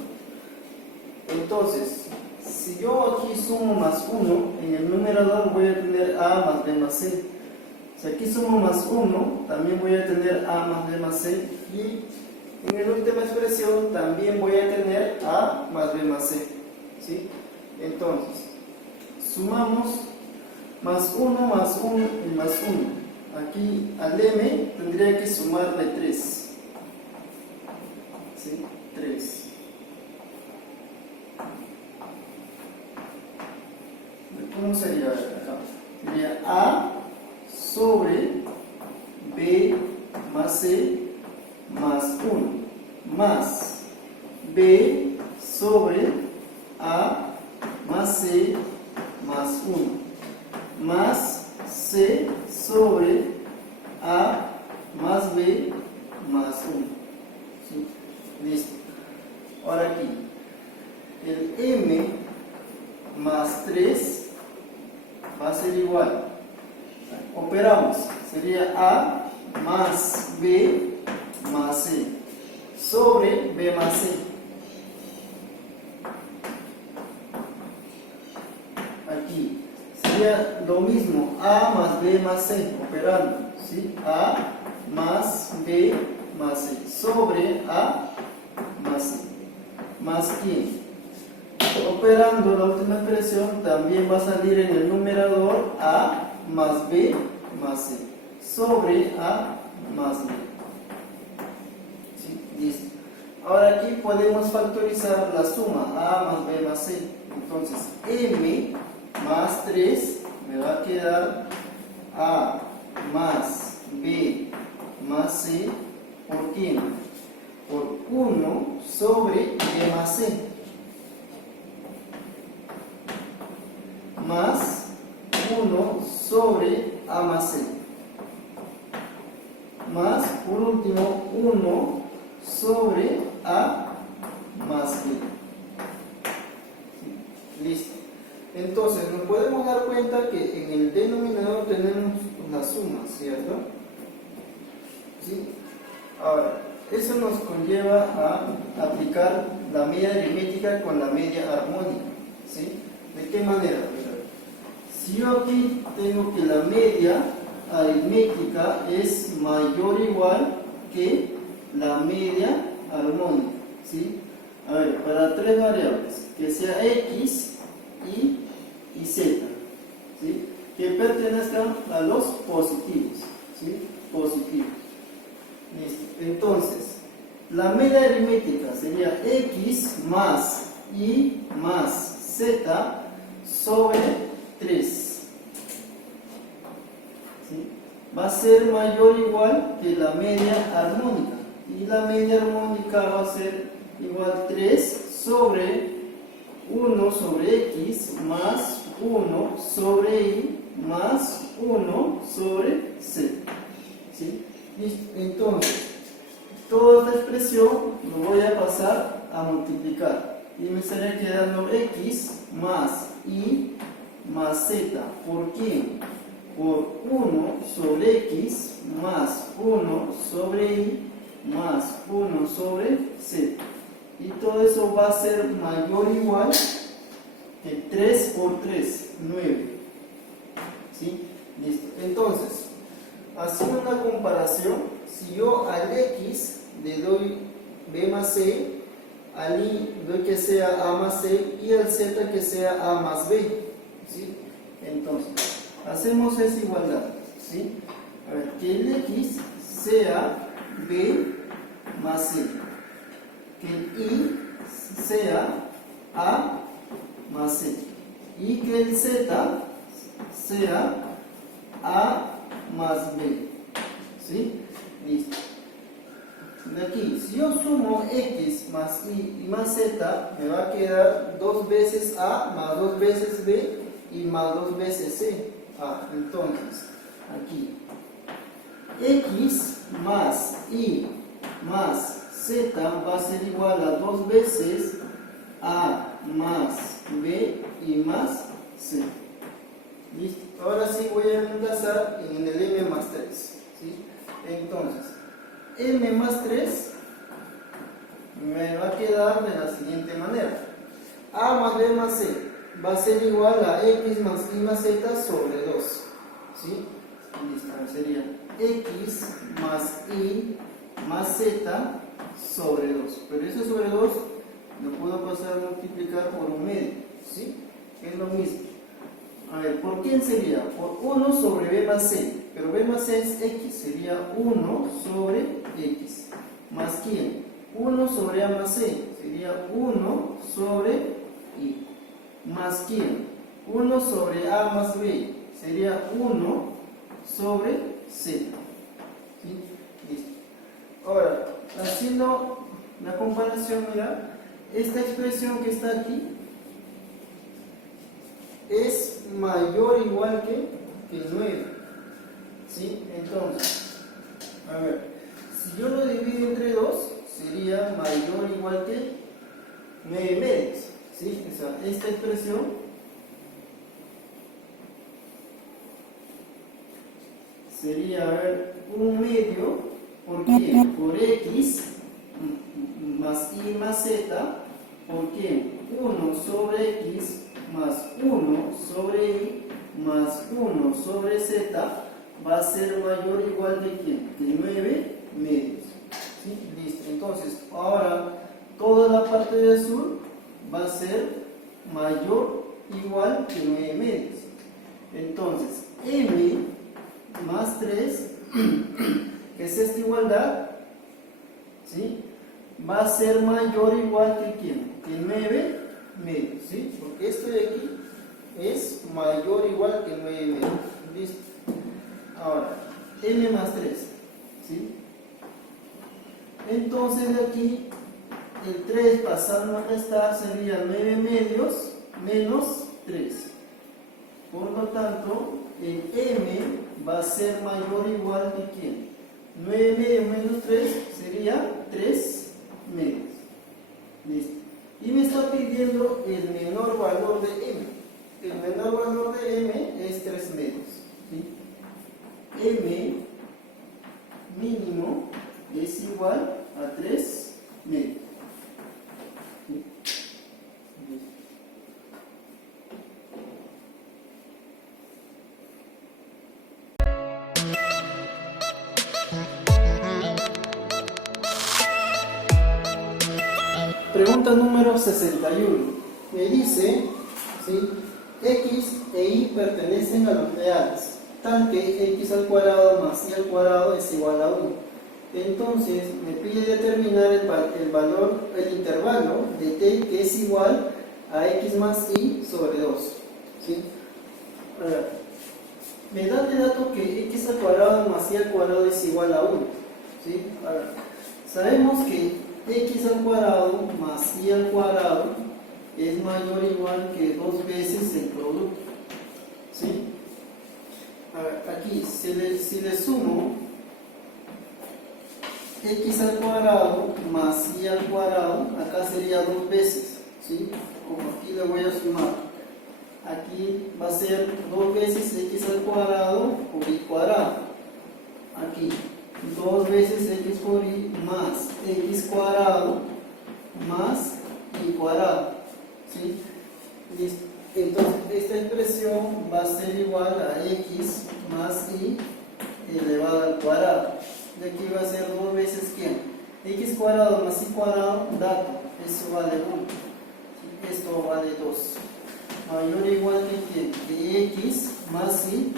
Entonces, si yo aquí sumo más 1, en el numerador voy a tener A más B más C. Si aquí sumo más 1, también voy a tener A más B más C. Y en la última expresión también voy a tener A más B más C. ¿Sí? Entonces, sumamos más 1 y más 1. Aquí al M tendría que sumarle 3. ¿Sí? 3. ¿Cómo sería acá? Sería A sobre B más C más 1 más B sobre A más C más 1 más C sobre A más B más 1. ¿Sí? Listo. Ahora aquí, el M más 3 va a ser igual. Operamos. Sería A más B más C sobre B más C. Aquí sería lo mismo, A más B más C, operando, ¿sí? A más B más C sobre A más C. ¿Más quién? Operando la última expresión, también va a salir en el numerador A más B más C sobre A más B. ¿Sí? Listo. Ahora aquí podemos factorizar la suma A más B más C. Entonces, M más 3 me va a quedar A más B más C. ¿Por quién? Por 1 sobre B más C. Más 1 sobre A más C. Más, por último, 1 sobre A más B. ¿Sí? Listo. Entonces, nos podemos dar cuenta que en el denominador tenemos una suma, ¿cierto? ¿Sí? Ahora, eso nos conlleva a aplicar la media aritmética con la media armónica. ¿Sí? ¿De qué manera? Si yo aquí tengo que la media aritmética es mayor o igual que la media armónica, ¿sí? A ver, para tres variables, que sea X, Y Z, ¿sí? Que pertenezcan a los positivos, ¿sí? Positivos. Listo. Entonces, la media aritmética sería X más Y más Z sobre 3. ¿Sí? Va a ser mayor o igual que la media armónica. Y la media armónica va a ser igual a 3 sobre 1 sobre X más 1 sobre Y más 1 sobre Z. ¿Sí? Listo. Entonces, toda esta expresión lo voy a pasar a multiplicar. Y me estaría quedando X más Y más Z. ¿Por quién? Por 1 sobre X más 1 sobre Y más 1 sobre Z. Y todo eso va a ser mayor o igual que 3 por 3, 9. ¿Sí? Listo. Entonces, haciendo una comparación, si yo al X le doy B más C, al Y doy que sea A más C y al Z que sea A más B. ¿Sí? Entonces, hacemos esa igualdad, ¿sí? A ver, que el x sea b más c, que el y sea a más c, y que el z sea a más b, ¿sí? Listo. De aquí, si yo sumo x más y más z, me va a quedar 2 veces a más 2 veces b y más 2 veces c. Entonces, aquí, x más y más z va a ser igual a 2 veces a más b y más c. Listo. Ahora sí voy a reemplazar en el m más 3, ¿sí? Entonces, m más 3 me va a quedar de la siguiente manera: a más b más c va a ser igual a x más y más z sobre 2, ¿sí? Listo, sería x más y más z sobre 2, pero eso sobre 2 lo puedo pasar a multiplicar por un medio, ¿sí? Es lo mismo. A ver, ¿por quién sería? Por 1 sobre b más c, pero b más c es x, sería 1 sobre x. ¿Más quién? 1 sobre a más c, sería 1 sobre y. ¿Más quién? 1 sobre a más b, sería 1 sobre z. ¿Sí? Listo. Ahora, haciendo la comparación, mira, esta expresión que está aquí es mayor o igual que 9, ¿sí? Entonces, a ver, si yo lo divido entre 2, sería mayor o igual que 9 medios, ¿sí? O sea, esta expresión sería, a ver, 1 medio, ¿por qué? Por x más y más z, ¿por qué? 1 sobre x más 1 sobre y más 1 sobre z va a ser mayor o igual de ¿quién? De 9 medios. ¿Sí? Listo. Entonces, ahora toda la parte de azul va a ser mayor o igual que 9 medios. Entonces, m más 3, que es esta igualdad, ¿sí? Va a ser mayor o igual que ¿quién? Que 9 medios, ¿sí? Porque esto de aquí es mayor o igual que 9 medios. Listo. Ahora, m más 3, ¿sí? Entonces de aquí, el 3 pasando a restar sería 9 medios menos 3. Por lo tanto, el m va a ser mayor o igual que ¿quién? 9 medios menos 3 sería 3 medios. Listo. Y me está pidiendo el menor valor de m. El menor valor de m es 3 medios, ¿sí? M mínimo es igual a 3 medios. ¿Sí? Pregunta número 61. Me dice, ¿sí? X e y pertenecen a los reales, tal que x al cuadrado más y al cuadrado es igual a 1. Entonces me pide determinar el valor, el intervalo de t que es igual a x más y sobre 2. ¿Sí? Ahora, me da de dato que x al cuadrado más y al cuadrado es igual a 1. ¿Sí? Ahora, sabemos que x al cuadrado más y al cuadrado es mayor o igual que 2 veces el producto. ¿Sí? A ver, aquí, si le sumo x al cuadrado más y al cuadrado, acá sería 2 veces, ¿sí? Como aquí le voy a sumar, aquí va a ser 2 veces x al cuadrado por y cuadrado, aquí 2 veces x por y más x cuadrado más y cuadrado, ¿sí? Listo. Entonces esta expresión va a ser igual a x más y elevado al cuadrado. De aquí va a ser 2 veces ¿quién? X cuadrado más y cuadrado, dato, eso vale 1, ¿sí? Esto vale 2. mayor o igual que x más y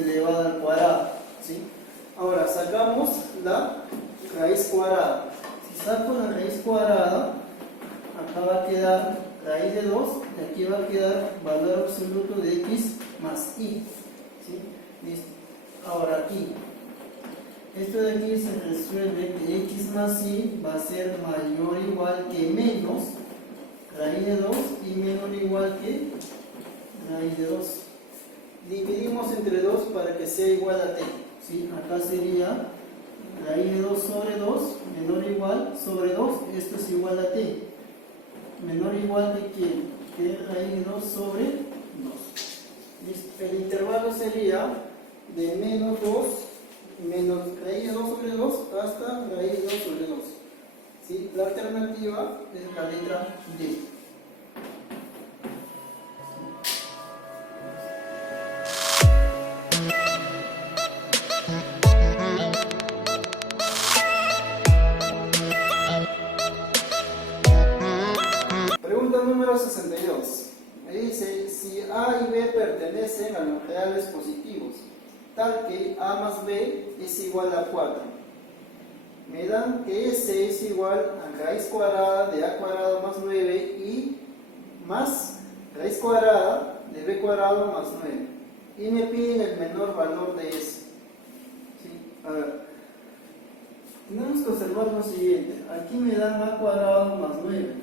elevado al cuadrado, ¿sí? Ahora sacamos la raíz cuadrada. Si saco la raíz cuadrada, acá va a quedar raíz de 2 y aquí va a quedar valor absoluto de x más y, ¿sí? Listo. Ahora aquí, esto de aquí se resuelve que x más y va a ser mayor o igual que menos raíz de 2 y menor o igual que raíz de 2. Dividimos entre 2 para que sea igual a t, ¿sí? Acá sería raíz de 2 sobre 2 menor o igual sobre 2, esto es igual a t. Menor o igual de quién? Que raíz de 2 sobre 2. ¿Listo? El intervalo sería de menos 2, menos raíz de 2 sobre 2 hasta raíz de 2 sobre 2. ¿Sí? La alternativa es la letra D. Pregunta número 62. Me dice, si A y B pertenecen a los reales positivos, tal que A más B es igual a 4. Me dan que S es igual a raíz cuadrada de A cuadrado más 9 y más raíz cuadrada de B cuadrado más 9. Y me piden el menor valor de S. ¿Sí? A ver, tenemos que observar lo siguiente. Aquí me dan A cuadrado más 9.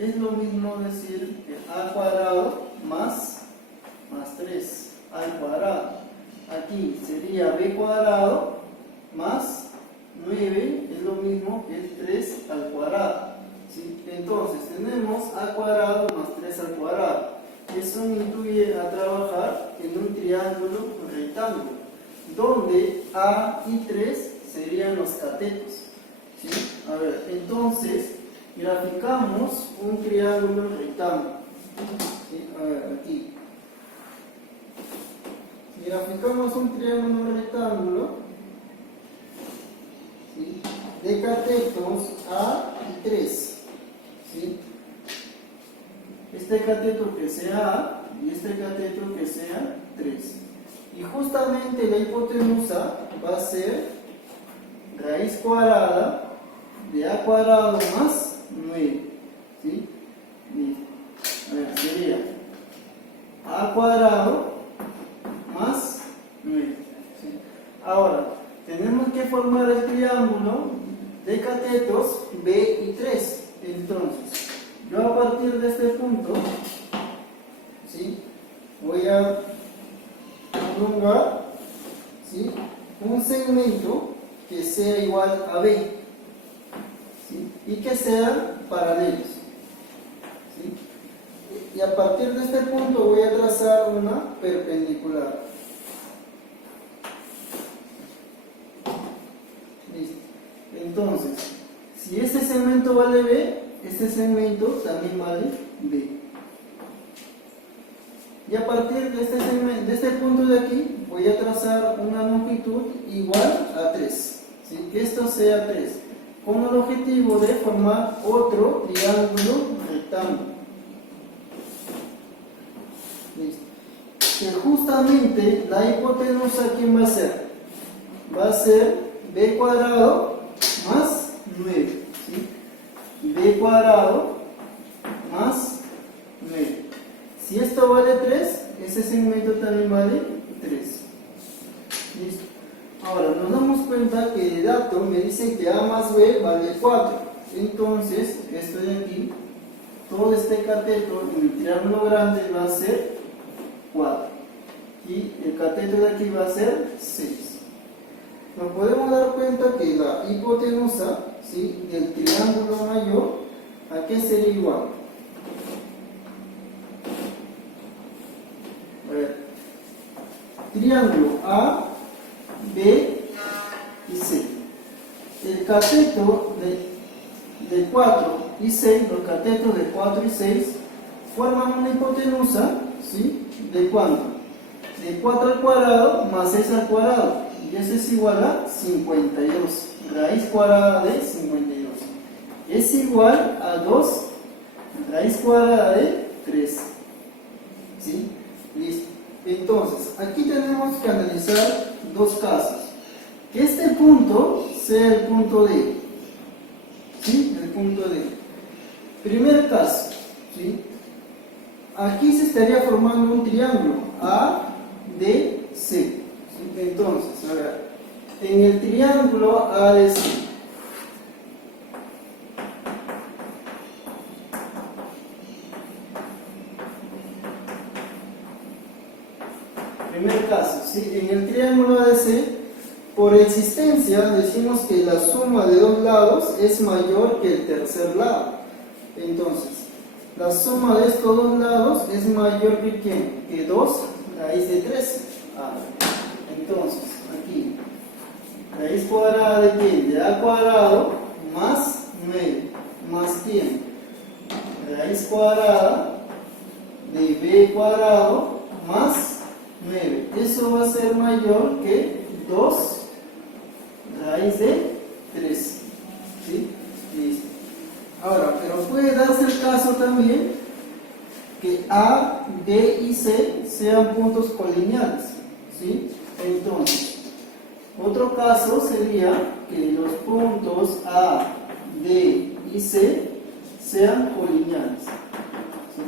Es lo mismo decir que A cuadrado más 3 al cuadrado. Aquí sería B cuadrado más 9, es lo mismo que 3 al cuadrado. ¿Sí? Entonces tenemos A cuadrado más 3 al cuadrado. Eso me intuye a trabajar en un triángulo rectángulo, donde A y 3 serían los catetos. ¿Sí? A ver, entonces graficamos un triángulo rectángulo. ¿Sí? A ver, aquí. Si graficamos un triángulo rectángulo, ¿sí?, de catetos A y 3. ¿Sí? Este cateto que sea A y este cateto que sea 3. Y justamente la hipotenusa va a ser raíz cuadrada de A cuadrado más 9. ¿Sí? A ver, sería A cuadrado más 9. ¿Sí? Ahora, tenemos que formar el triángulo de catetos B y 3. Entonces, yo a partir de este punto, ¿sí?, voy a prolongar, ¿sí?, un segmento que sea igual a B, ¿sí?, y que sean paralelos. ¿Sí? Y a partir de este punto voy a trazar una perpendicular. Listo. Entonces, si este segmento vale B, este segmento también vale B. Y a partir de este segmento, de este punto de aquí, voy a trazar una longitud igual a 3. ¿Sí? Que esto sea 3. Con el objetivo de formar otro triángulo rectángulo. Listo. Que justamente la hipotenusa, ¿quién va a ser? Va a ser B cuadrado más 9. ¿Sí? B cuadrado más 9. Si esto vale 3, ese segmento también vale 3. ¿Listo? Ahora nos damos cuenta que de dato me dicen que A más B vale 4. Entonces, esto de aquí, todo este cateto en el triángulo grande va a ser 4. Y el cateto de aquí va a ser 6. Nos podemos dar cuenta que la hipotenusa, ¿sí?, del triángulo mayor, ¿a qué sería igual? A ver, triángulo A, B y C. El cateto de 4 y 6, los catetos de 4 y 6 forman una hipotenusa, ¿sí?, ¿de cuánto? De 4 al cuadrado más 6 al cuadrado. Y eso es igual a 52. Raíz cuadrada de 52. Es igual a 2 raíz cuadrada de 3. ¿sí? Listo. Entonces, aquí tenemos que analizar dos casos. Que este punto sea el punto D, ¿sí? El punto D. Primer caso, ¿sí? Aquí se estaría formando un triángulo A, D, C, ¿sí? Entonces, a ver, en el triángulo ADC, primer caso, ¿sí? En el triángulo ADC, por existencia, decimos que la suma de dos lados es mayor que el tercer lado. Entonces, la suma de estos dos lados es mayor que ¿quién? Que 2 raíz de 13. Entonces, aquí, raíz cuadrada de ¿quién? De A cuadrado más 9, más ¿quién? Raíz cuadrada de B cuadrado más 9. Eso va a ser mayor que 2 raíz de 13. ¿Sí? Listo. Ahora, pero puede darse el caso también que A, B y C sean puntos colineales, ¿sí? Entonces, otro caso sería que los puntos A, D y C sean colineales, ¿sí?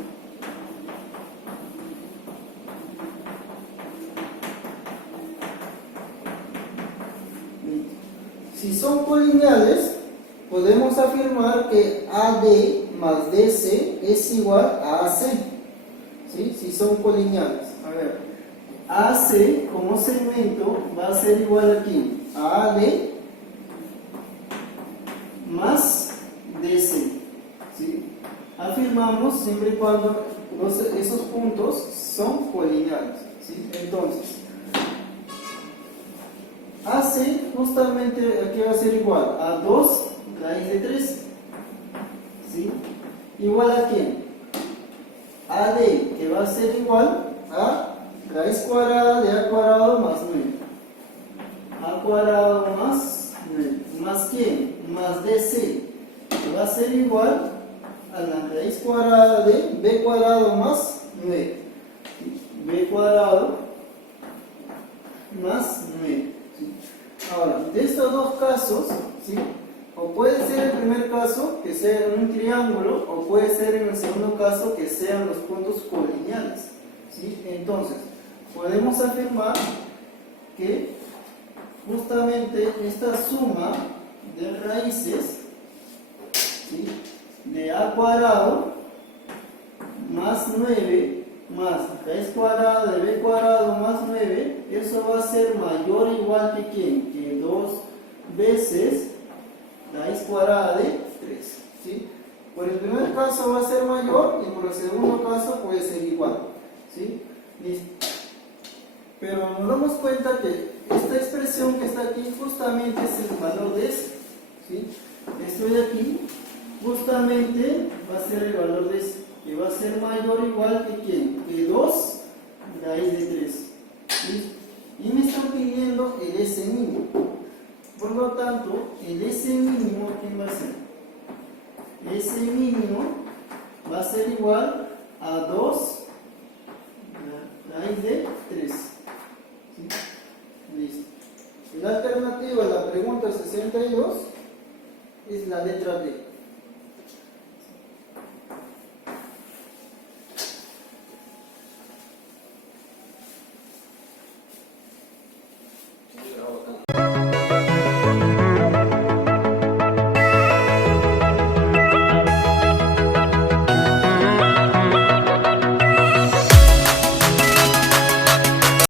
Si son colineales, podemos afirmar que AD más DC es igual a AC, ¿sí? Si son colineales. A ver, AC como segmento va a ser igual aquí a AD más DC, ¿sí? Afirmamos siempre y cuando esos puntos son colineales, ¿sí? Entonces, AC justamente aquí va a ser igual a 2 raíz de 3, ¿sí? Igual a ¿quién? AD, que va a ser igual a raíz cuadrada de A cuadrado más 9. A cuadrado más 9. ¿Más quién? Más DC, que va a ser igual a la raíz cuadrada de B cuadrado más 9. B cuadrado más 9. ¿Sí? Ahora, de estos dos casos, ¿sí? O puede ser el primer caso que sea en un triángulo, o puede ser en el segundo caso que sean los puntos colineales, ¿sí? Entonces, podemos afirmar que justamente esta suma de raíces, ¿sí? De A cuadrado más 9 más raíz cuadrada de B cuadrado más 9, eso va a ser mayor o igual que ¿quién? Que 2 veces raíz cuadrada de 3, ¿sí? Por el primer caso va a ser mayor y por el segundo caso puede ser igual, ¿sí? Listo. Pero nos damos cuenta que esta expresión que está aquí justamente es el valor de S, ¿sí? Esto de aquí justamente va a ser el valor de S, que va a ser mayor o igual que ¿quién? Que 2 raíz de 3, ¿sí? Y me están pidiendo el S mínimo. Por lo tanto, el S mínimo, ¿quién va a ser? S mínimo va a ser igual a 2 raíz de 3. ¿Sí? Listo. La alternativa a la pregunta 62 es la letra D.